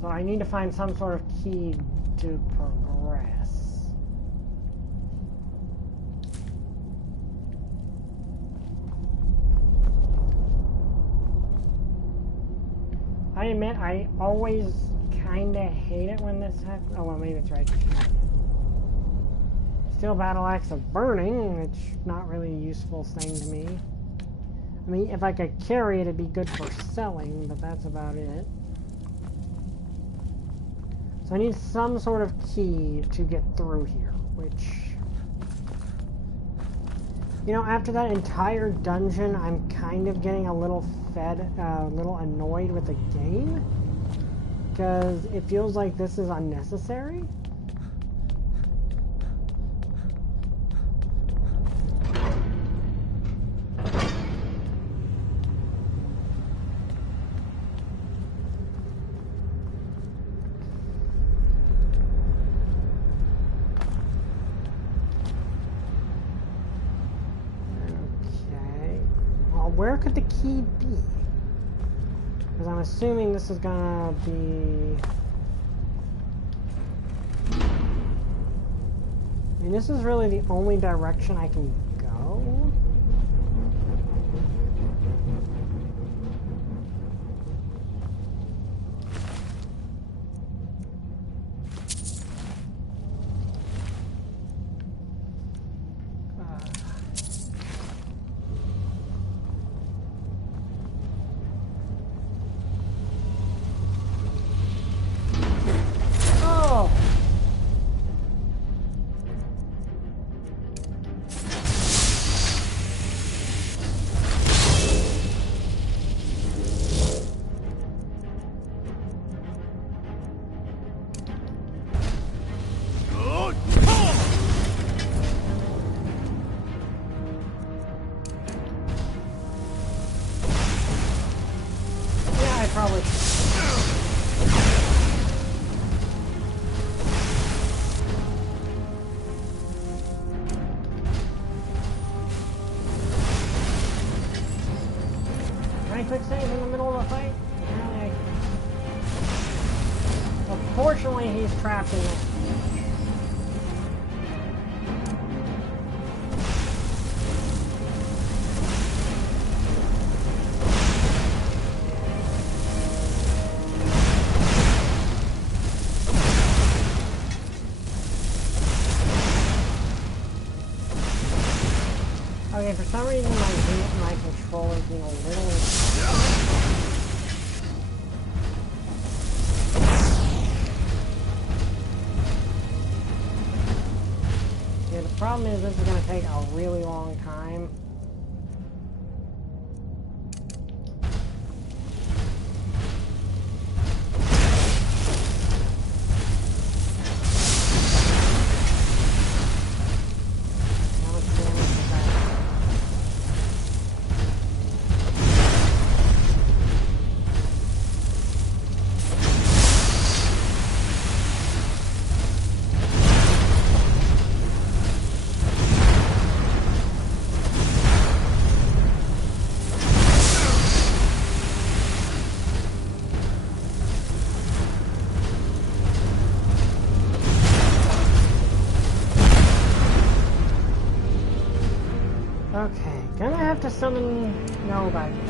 So I need to find some sort of key to progress. I admit, I always kinda hate it when this happens. Oh, well, maybe it's right here. Steel battle axe of burning, which is not really a useful thing to me. I mean, if I could carry it, it'd be good for selling, but that's about it. So I need some sort of key to get through here, which... You know, after that entire dungeon, I'm kind of getting a little annoyed with the game. Because it feels like this is unnecessary. Where could the key be? Because I'm assuming this is gonna be... I mean, this is really the only direction I can go. Probably. Can I quick save in the middle of a fight? Apparently I can. Unfortunately, he's trapped in there. Okay, for some reason my controller's being a little... Yeah, the problem is this is going to take a really long time. Okay, gonna have to summon... No, back here.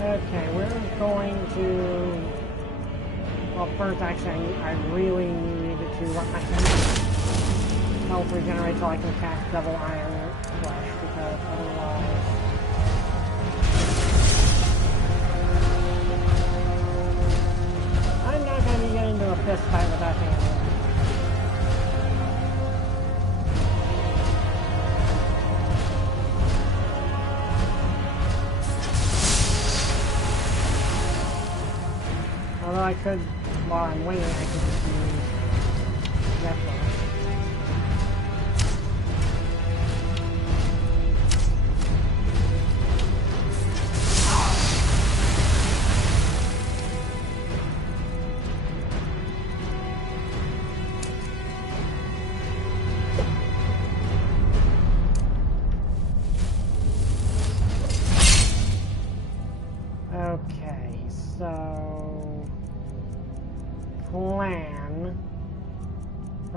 Okay, we're going to... Well, first, actually, I really need to let my health regenerate so I can cast Double Iron Flesh, because otherwise... I'm not going to be getting into a fist fight with that thing. Although I could, while I'm waiting, I could just use that one.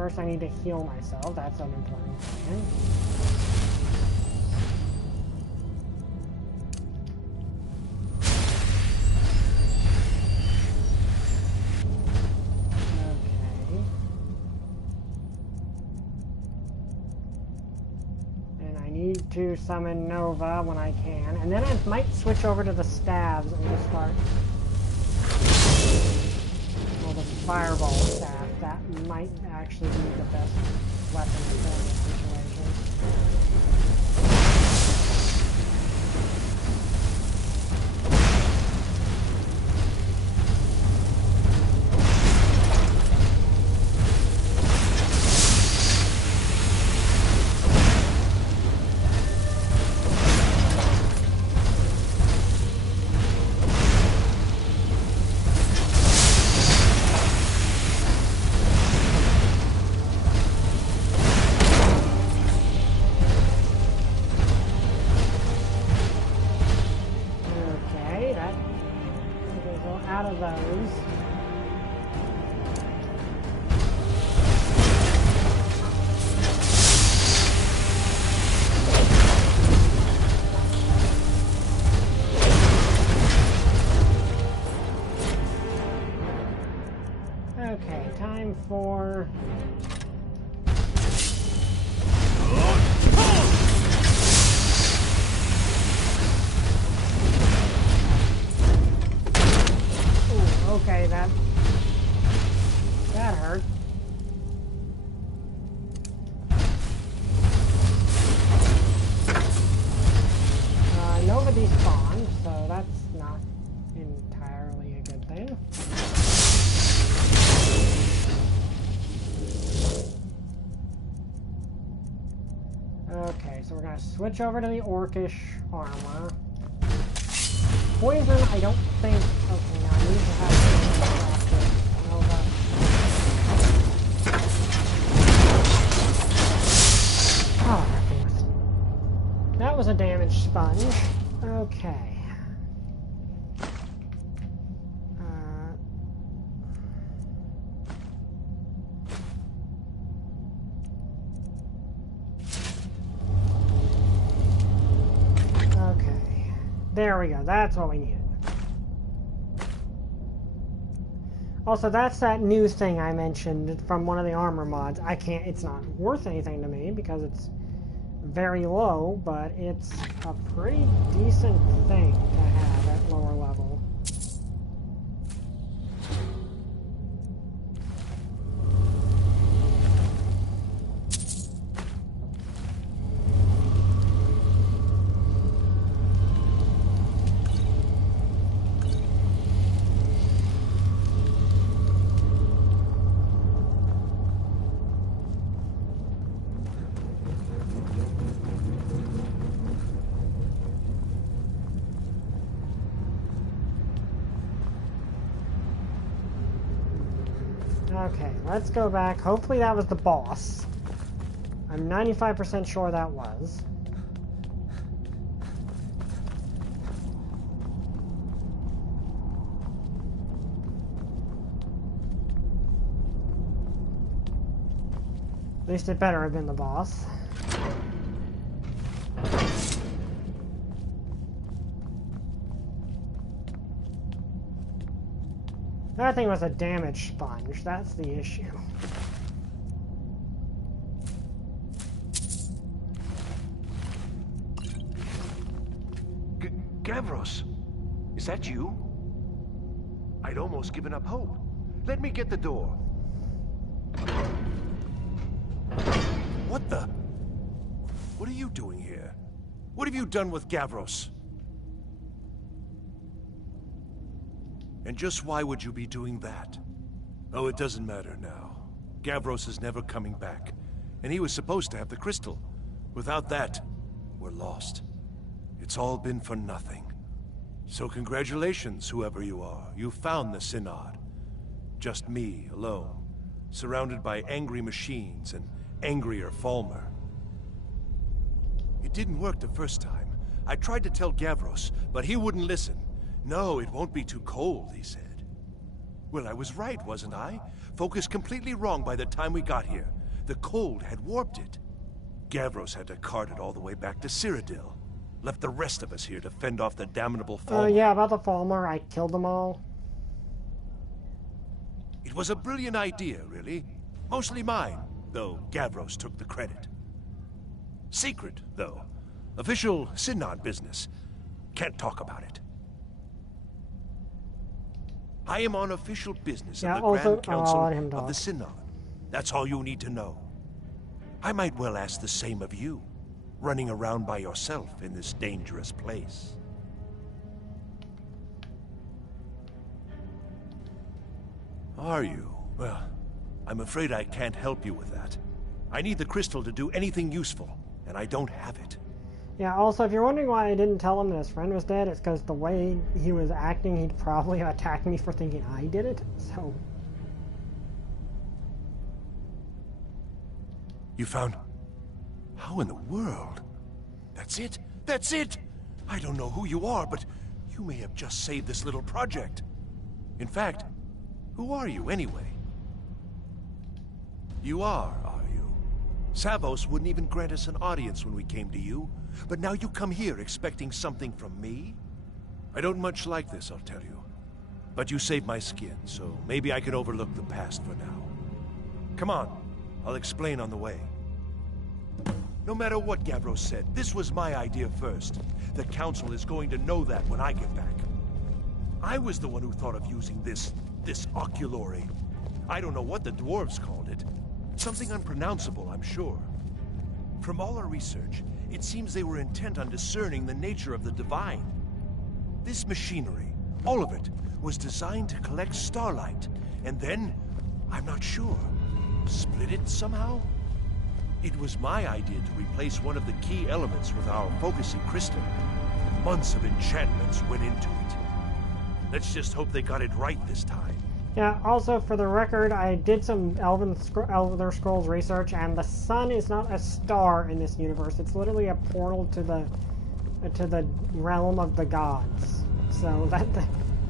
first I need to heal myself. That's an important thing. To summon Nova when I can, and then I might switch over to the staves and just start. Well, the fireball staff, that might actually be the best weapon for this situation. Okay, time for... Ooh, okay, that hurt. Nova despawned, so that's not entirely a good thing. Okay, so we're gonna switch over to the orcish armor. Poison, I don't think... Okay, now I need to have Nova. Oh, that was a damaged sponge. Okay. There we go, that's what we needed. Also, that's that new thing I mentioned from one of the armor mods. It's not worth anything to me because it's very low, but it's a pretty decent thing to have at lower level. Okay, let's go back. Hopefully that was the boss. I'm 95% sure that was. At least it better have been the boss. That thing was a damaged sponge, that's the issue. Gavros, is that you? I'd almost given up hope. Let me get the door. What the? What are you doing here? What have you done with Gavros? And just why would you be doing that? Oh, it doesn't matter now. Gavros is never coming back. And he was supposed to have the crystal. Without that, we're lost. It's all been for nothing. So congratulations, whoever you are. You found the Synod. Just me, alone. Surrounded by angry machines and angrier Falmer. It didn't work the first time. I tried to tell Gavros, but he wouldn't listen. No, it won't be too cold, he said. Well, I was right, wasn't I? Focused completely wrong by the time we got here. The cold had warped it. Gavros had to cart it all the way back to Cyrodiil. Left the rest of us here to fend off the damnable Falmer. Yeah, about the Falmer, I killed them all. It was a brilliant idea, really. Mostly mine, though Gavros took the credit. Secret, though. Official Synod business. Can't talk about it. I am on official business of the Grand Council of the Synod. That's all you need to know. I might well ask the same of you, running around by yourself in this dangerous place. Are you? Well, I'm afraid I can't help you with that. I need the crystal to do anything useful, and I don't have it. Yeah, also, if you're wondering why I didn't tell him that his friend was dead, it's because the way he was acting, he'd probably attack me for thinking I did it, so... You found... How in the world? That's it? That's it! I don't know who you are, but you may have just saved this little project. In fact, who are you anyway? You are you? Savos wouldn't even grant us an audience when we came to you, but now you come here expecting something from me? I don't much like this, I'll tell you. But you saved my skin, so maybe I can overlook the past for now. Come on, I'll explain on the way. No matter what Gavros said, this was my idea first. The Council is going to know that when I get back. I was the one who thought of using this oculory. I don't know what the dwarves called it. Something unpronounceable, I'm sure. From all our research, it seems they were intent on discerning the nature of the divine. This machinery, all of it, was designed to collect starlight, and then, I'm not sure, split it somehow? It was my idea to replace one of the key elements with our focusing crystal. Months of enchantments went into it. Let's just hope they got it right this time. Yeah, also for the record, I did some Elder Scrolls research, and the sun is not a star in this universe. It's literally a portal to the realm of the gods. So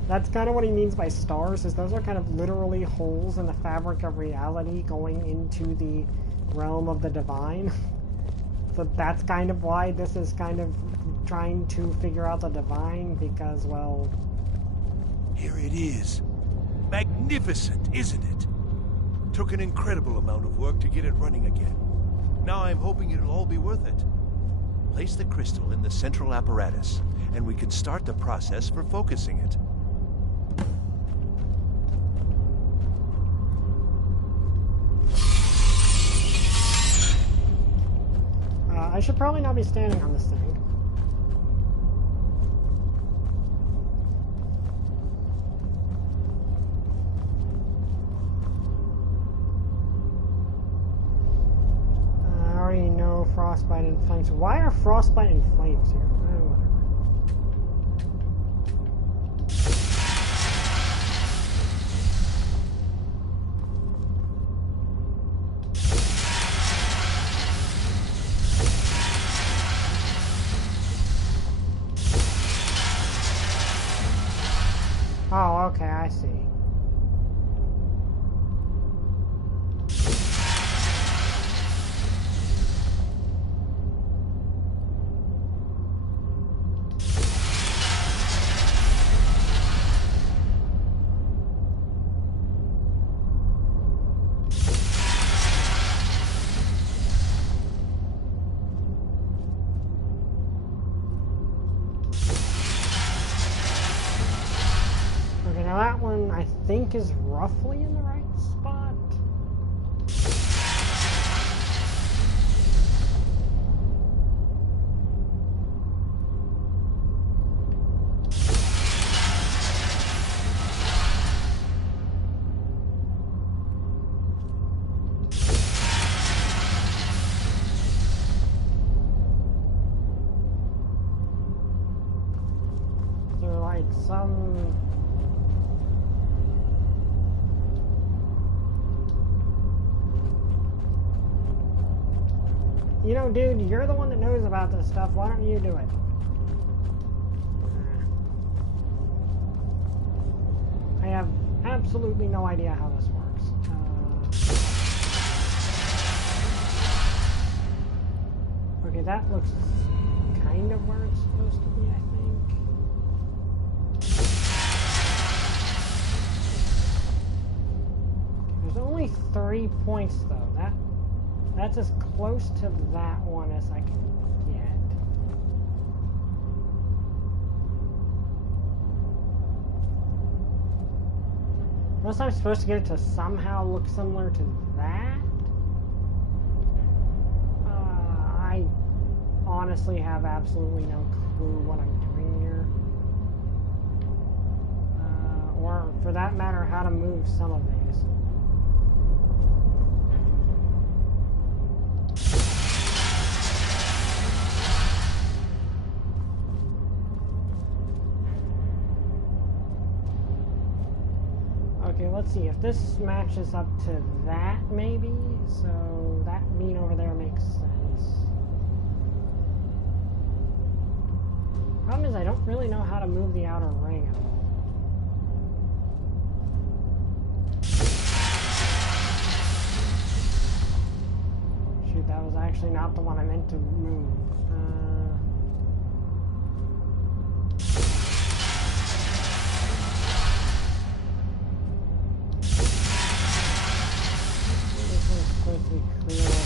that's kind of what he means by stars, is those are kind of literally holes in the fabric of reality going into the realm of the divine. So that's kind of why this is kind of trying to figure out the divine, because, well... Here it is. Magnificent, isn't it? Took an incredible amount of work to get it running again. Now I'm hoping it'll all be worth it. Place the crystal in the central apparatus, and we can start the process for focusing it. I should probably not be standing on this thing. I already know frostbite and flames. Why are frostbite and flames here? Whatever. Oh, okay, I see. I think is roughly in the right spot. There like some... You know, dude, you're the one that knows about this stuff. Why don't you do it? I have absolutely no idea how this works. that looks kind of where it's supposed to be, I think. There's only 3 points, though. That's as close to that one as I can get. Unless I'm supposed to get it to somehow look similar to that? I honestly have absolutely no clue what I'm doing here. Or, for that matter, how to move some of these. Okay, let's see if this matches up to that, maybe. So that mean over there makes sense. Problem is, I don't really know how to move the outer ring at all. Shoot, that was actually not the one I meant to move. Supposed to be clear over here.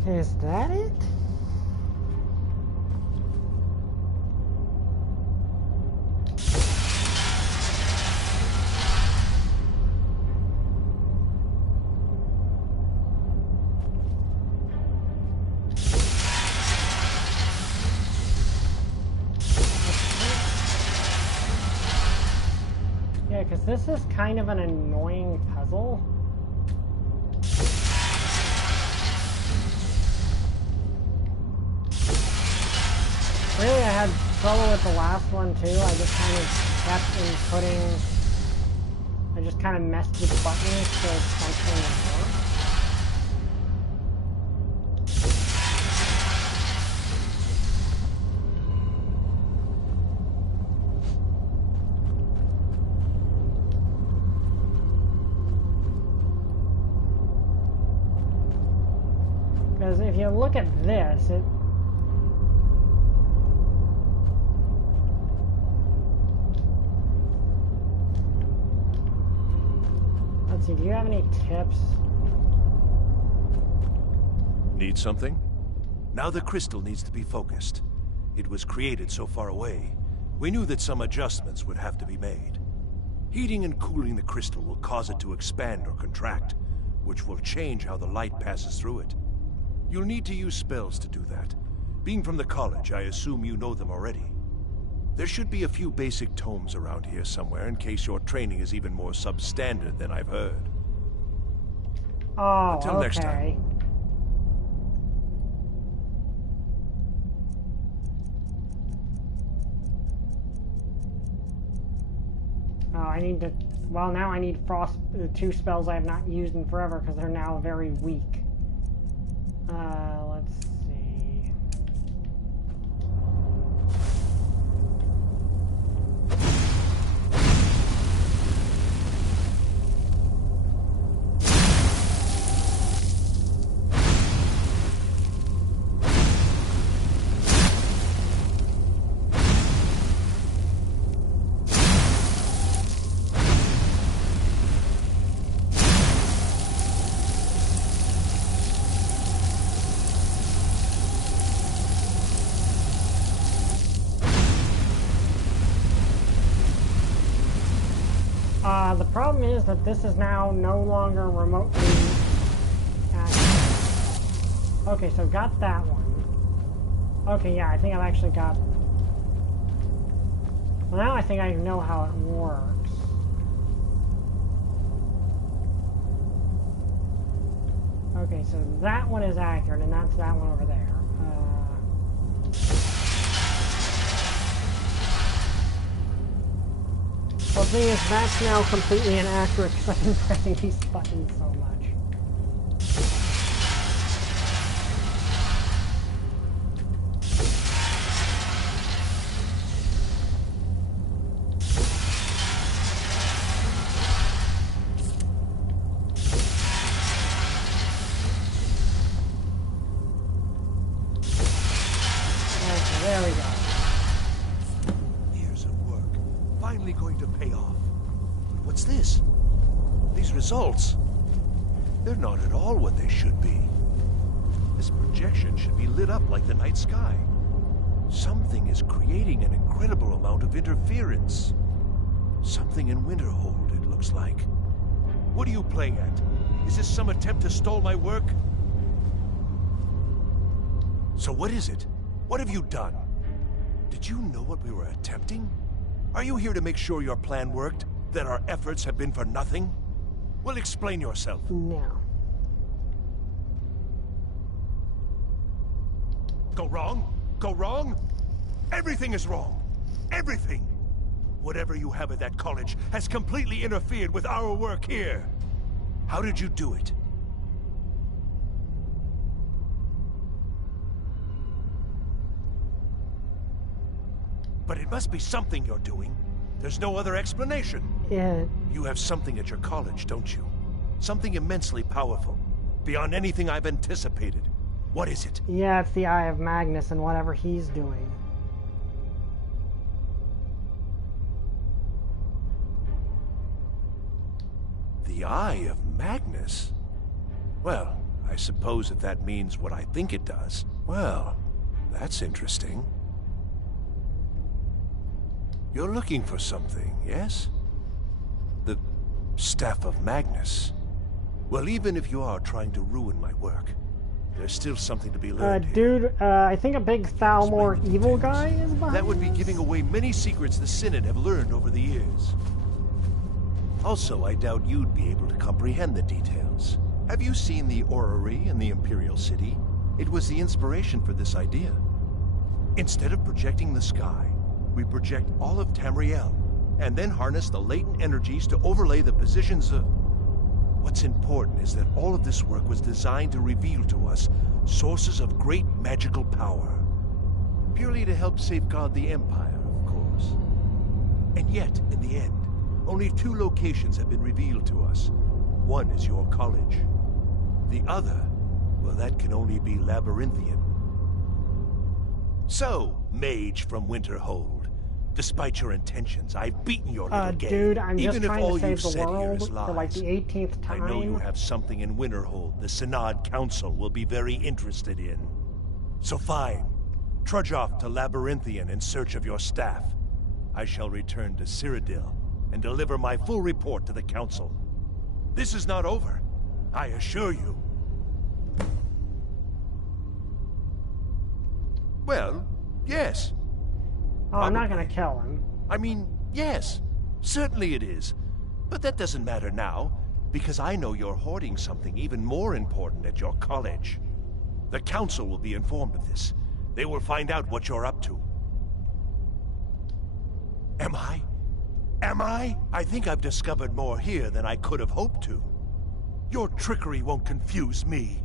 Okay, is that it? Because this is kind of an annoying puzzle. Really, I had trouble with the last one too. I just kind of kept inputting. I just kind of messed with buttons so something would work. Because if you look at this, let's see, do you have any tips? Need something? Now the crystal needs to be focused. It was created so far away. We knew that some adjustments would have to be made. Heating and cooling the crystal will cause it to expand or contract, which will change how the light passes through it. You'll need to use spells to do that. Being from the college, I assume you know them already. There should be a few basic tomes around here somewhere in case your training is even more substandard than I've heard. Oh, Until next time. Oh, I need to... Well, now I need frost... the 2 spells I have not used in forever because they're now very weak. Let's see. The problem is that this is now no longer remotely active. Okay, so got that one. Okay, yeah, I think I've actually got... Well, now I think I know how it works. Okay, so that one is accurate, and that's that one over there. Well, the thing is, that's now completely inaccurate because I've been pressing these buttons so much. results. They're not at all what they should be. This projection should be lit up like the night sky. Something is creating an incredible amount of interference. Something in Winterhold, it looks like. What are you playing at? Is this some attempt to stall my work? So what is it? What have you done? Did you know what we were attempting? Are you here to make sure your plan worked? That our efforts have been for nothing? Well, explain yourself. No. Go wrong? Go wrong? Everything is wrong. Everything. Whatever you have at that college has completely interfered with our work here. How did you do it? But it must be something you're doing. There's no other explanation. Yeah. You have something at your college, don't you? Something immensely powerful, beyond anything I've anticipated. What is it? Yeah, it's the Eye of Magnus and whatever he's doing. The Eye of Magnus? Well, I suppose if that means what I think it does. Well, that's interesting. You're looking for something, yes? The Staff of Magnus. Well, even if you are trying to ruin my work, there's still something to be learned here. Dude, I think a big Thalmor Explain the evil details. guy is behind That would be this? giving away many secrets the Synod have learned over the years. Also, I doubt you'd be able to comprehend the details. Have you seen the orrery in the Imperial City? It was the inspiration for this idea. Instead of projecting the sky, we project all of Tamriel, and then harness the latent energies to overlay the positions of... What's important is that all of this work was designed to reveal to us sources of great magical power. Purely to help safeguard the Empire, of course. And yet, in the end, only 2 locations have been revealed to us. One is your college. The other, well, that can only be Labyrinthian. So, mage from Winterhold, despite your intentions, I've beaten your little game. Dude, I'm just Even if trying all to you've save the said here world is for like the lies. 18th time. I know you have something in Winterhold the Synod Council will be very interested in. So fine. Trudge off to Labyrinthian in search of your staff. I shall return to Cyrodiil and deliver my full report to the Council. This is not over, I assure you. Well, yes. Oh, I'm not Probably. gonna kill him. I mean, yes. Certainly it is. But that doesn't matter now, because I know you're hoarding something even more important at your college. The Council will be informed of this. They will find out what you're up to. Am I? Am I? I think I've discovered more here than I could have hoped to. Your trickery won't confuse me.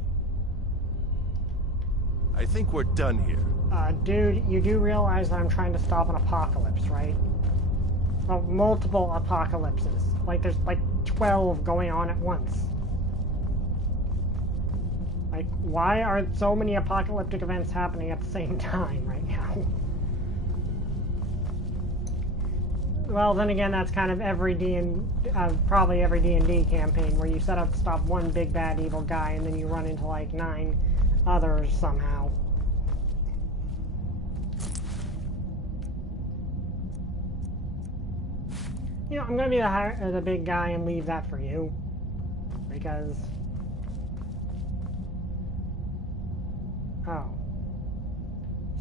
I think we're done here. Dude, you do realize that I'm trying to stop an apocalypse, right? Well, multiple apocalypses. Like, there's like 12 going on at once. Like, why are so many apocalyptic events happening at the same time right now? Well, then again, that's kind of every probably every D&D campaign, where you set up to stop one big bad evil guy, and then you run into like 9 others somehow. You know, I'm gonna be the big guy and leave that for you, because... Oh.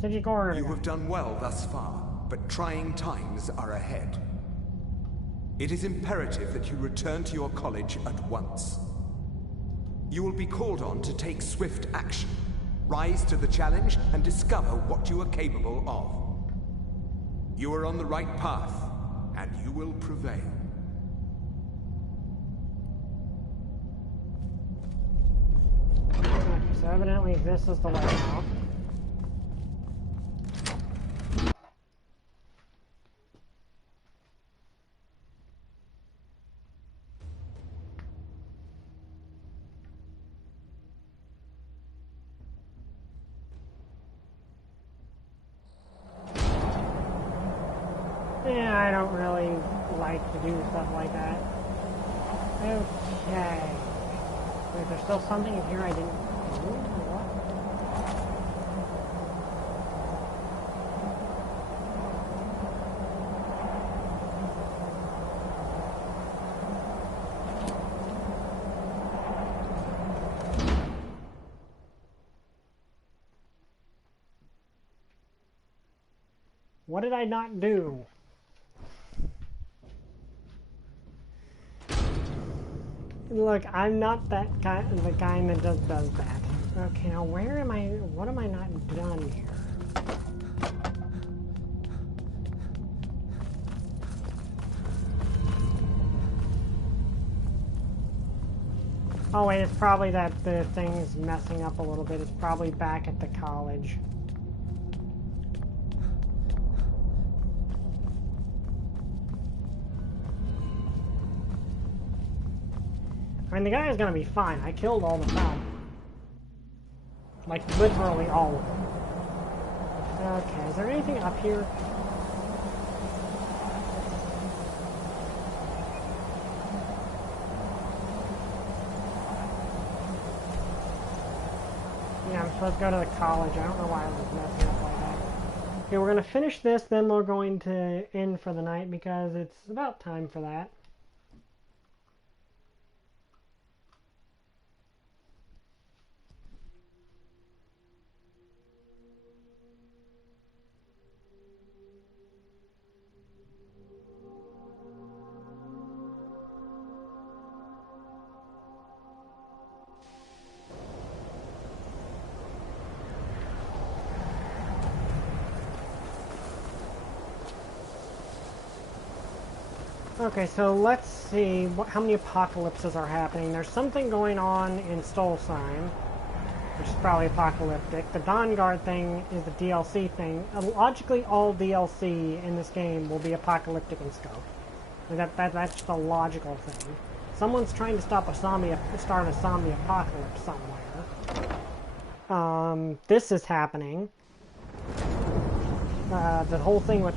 Sigigor. You have done well thus far, but trying times are ahead. It is imperative that you return to your college at once. You will be called on to take swift action, rise to the challenge, and discover what you are capable of. You are on the right path, and you will prevail. Okay, so evidently this is the way out. Yeah, I don't really like to do stuff like that. Okay. Wait, there's still something in here I didn't do? What? What did I not do? Look, I'm not that guy, the guy that does that. Okay, now where am I? What am I not done here? Oh wait, it's probably that the thing's messing up a little bit. It's probably back at the college. I mean, the guy is gonna be fine. I killed all the them. Like, literally all of them. Okay, is there anything up here? Yeah, I'm supposed to go to the college. I don't know why I was messing up like that. Okay, we're gonna finish this, then we're going to end for the night because it's about time for that. Okay, so let's see how many apocalypses are happening. There's something going on in Stolsheim, which is probably apocalyptic. The Dawn Guard thing is the DLC thing. Logically, all DLC in this game will be apocalyptic in scope. That's just a logical thing. Someone's trying to start a zombie apocalypse somewhere. This is happening. The whole thing with...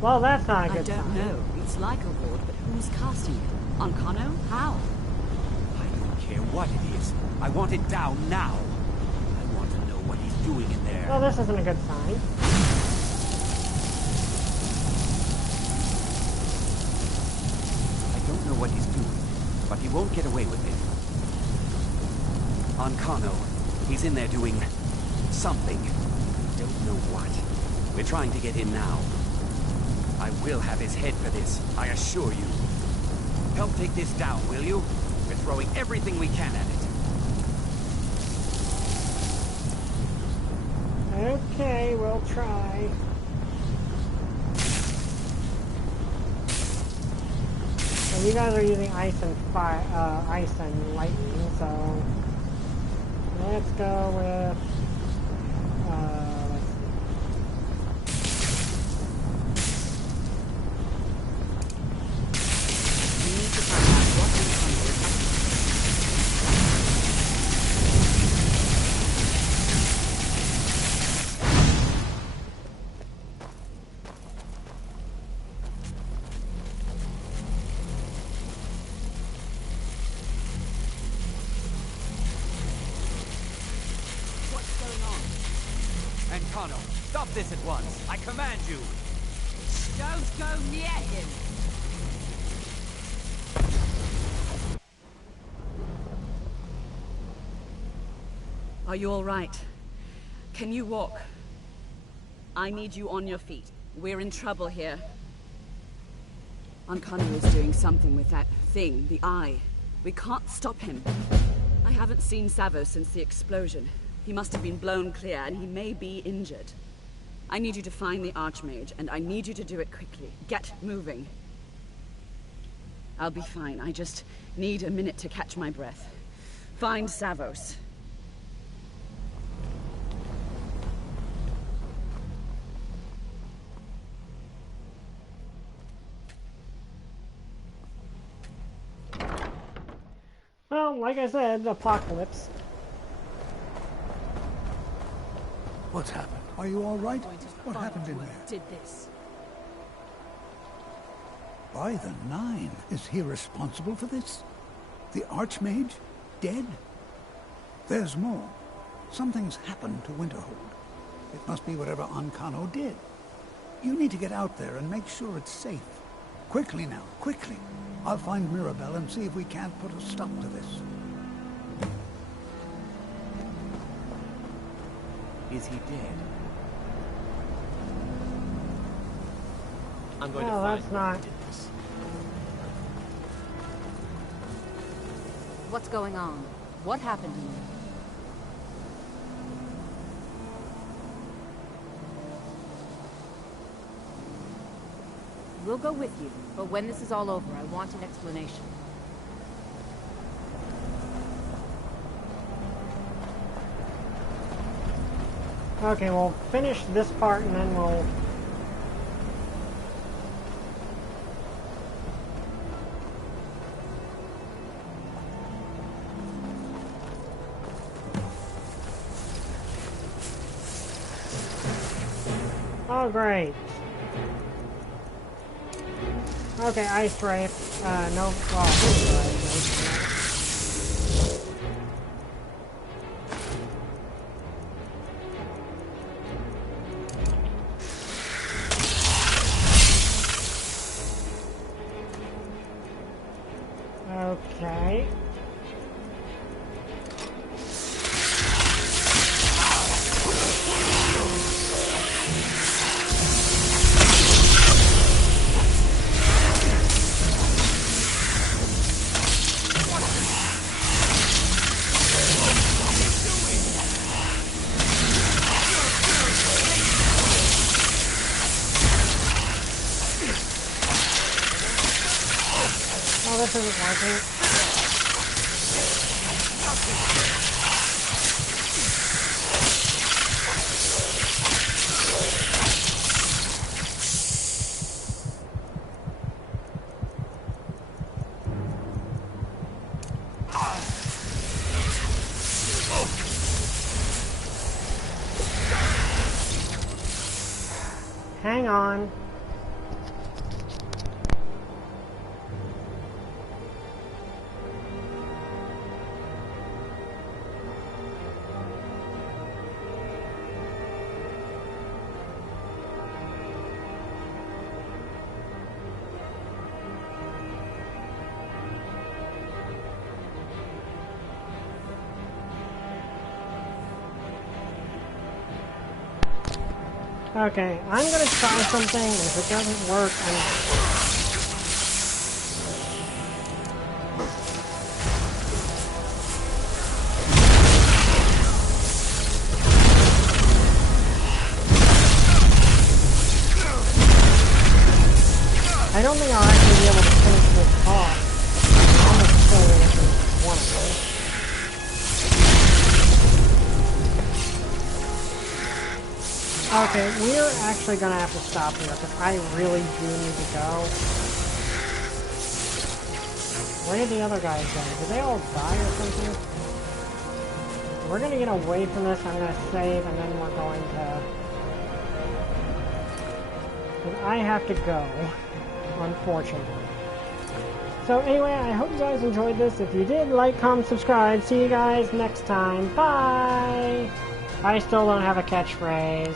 Well, that's not a good sign. I don't know. It's like a ward, but who's casting it? On Kano? How? I don't care what it is. I want it down now. I want to know what he's doing in there. Well, this isn't a good sign. I don't know what he's doing, but he won't get away with it. On Kano, he's in there doing something. Don't know what. We're trying to get in now. I will have his head for this, I assure you. Help take this down, will you? We're throwing everything we can at it. Okay, we'll try. So you guys are using ice and fire, ice and lightning, so let's go with Stop this at once. I command you. Don't go near him. Are you all right? Can you walk? I need you on your feet. We're in trouble here. Ankano is doing something with that thing, the eye. We can't stop him. I haven't seen Savo since the explosion. He must have been blown clear, and he may be injured. I need you to find the Archmage, and I need you to do it quickly. Get moving. I'll be fine. I just need a minute to catch my breath. Find Savos. Well, like I said, apocalypse. What's happened? Are you all right? What happened in there? Did this? By the 9, is he responsible for this? The Archmage? Dead? There's more. Something's happened to Winterhold. It must be whatever Ancano did. You need to get out there and make sure it's safe. Quickly now, quickly. I'll find Mirabelle and see if we can't put a stop to this. Is he dead? I'm going to Oh, find that's who not... did this. What's going on? What happened to you? We'll go with you, but when this is all over, I want an explanation. Okay, we'll finish this part and then we'll... Oh, great. Okay, Ice Wraith. No, well, Ice Wraith. Okay. Oh, this isn't working. Hang on. Okay, I'm gonna try something, and if it doesn't work, I don't think I'll actually be able to finish this off. I'm almost fully into one of those. Okay, we're actually gonna have to stop here because I really do need to go. Where did the other guys go? Did they all die or something? We're gonna get away from this. I'm gonna save and then we're going to... Because I have to go, unfortunately. So anyway, I hope you guys enjoyed this. If you did, like, comment, subscribe. See you guys next time. Bye! I still don't have a catchphrase.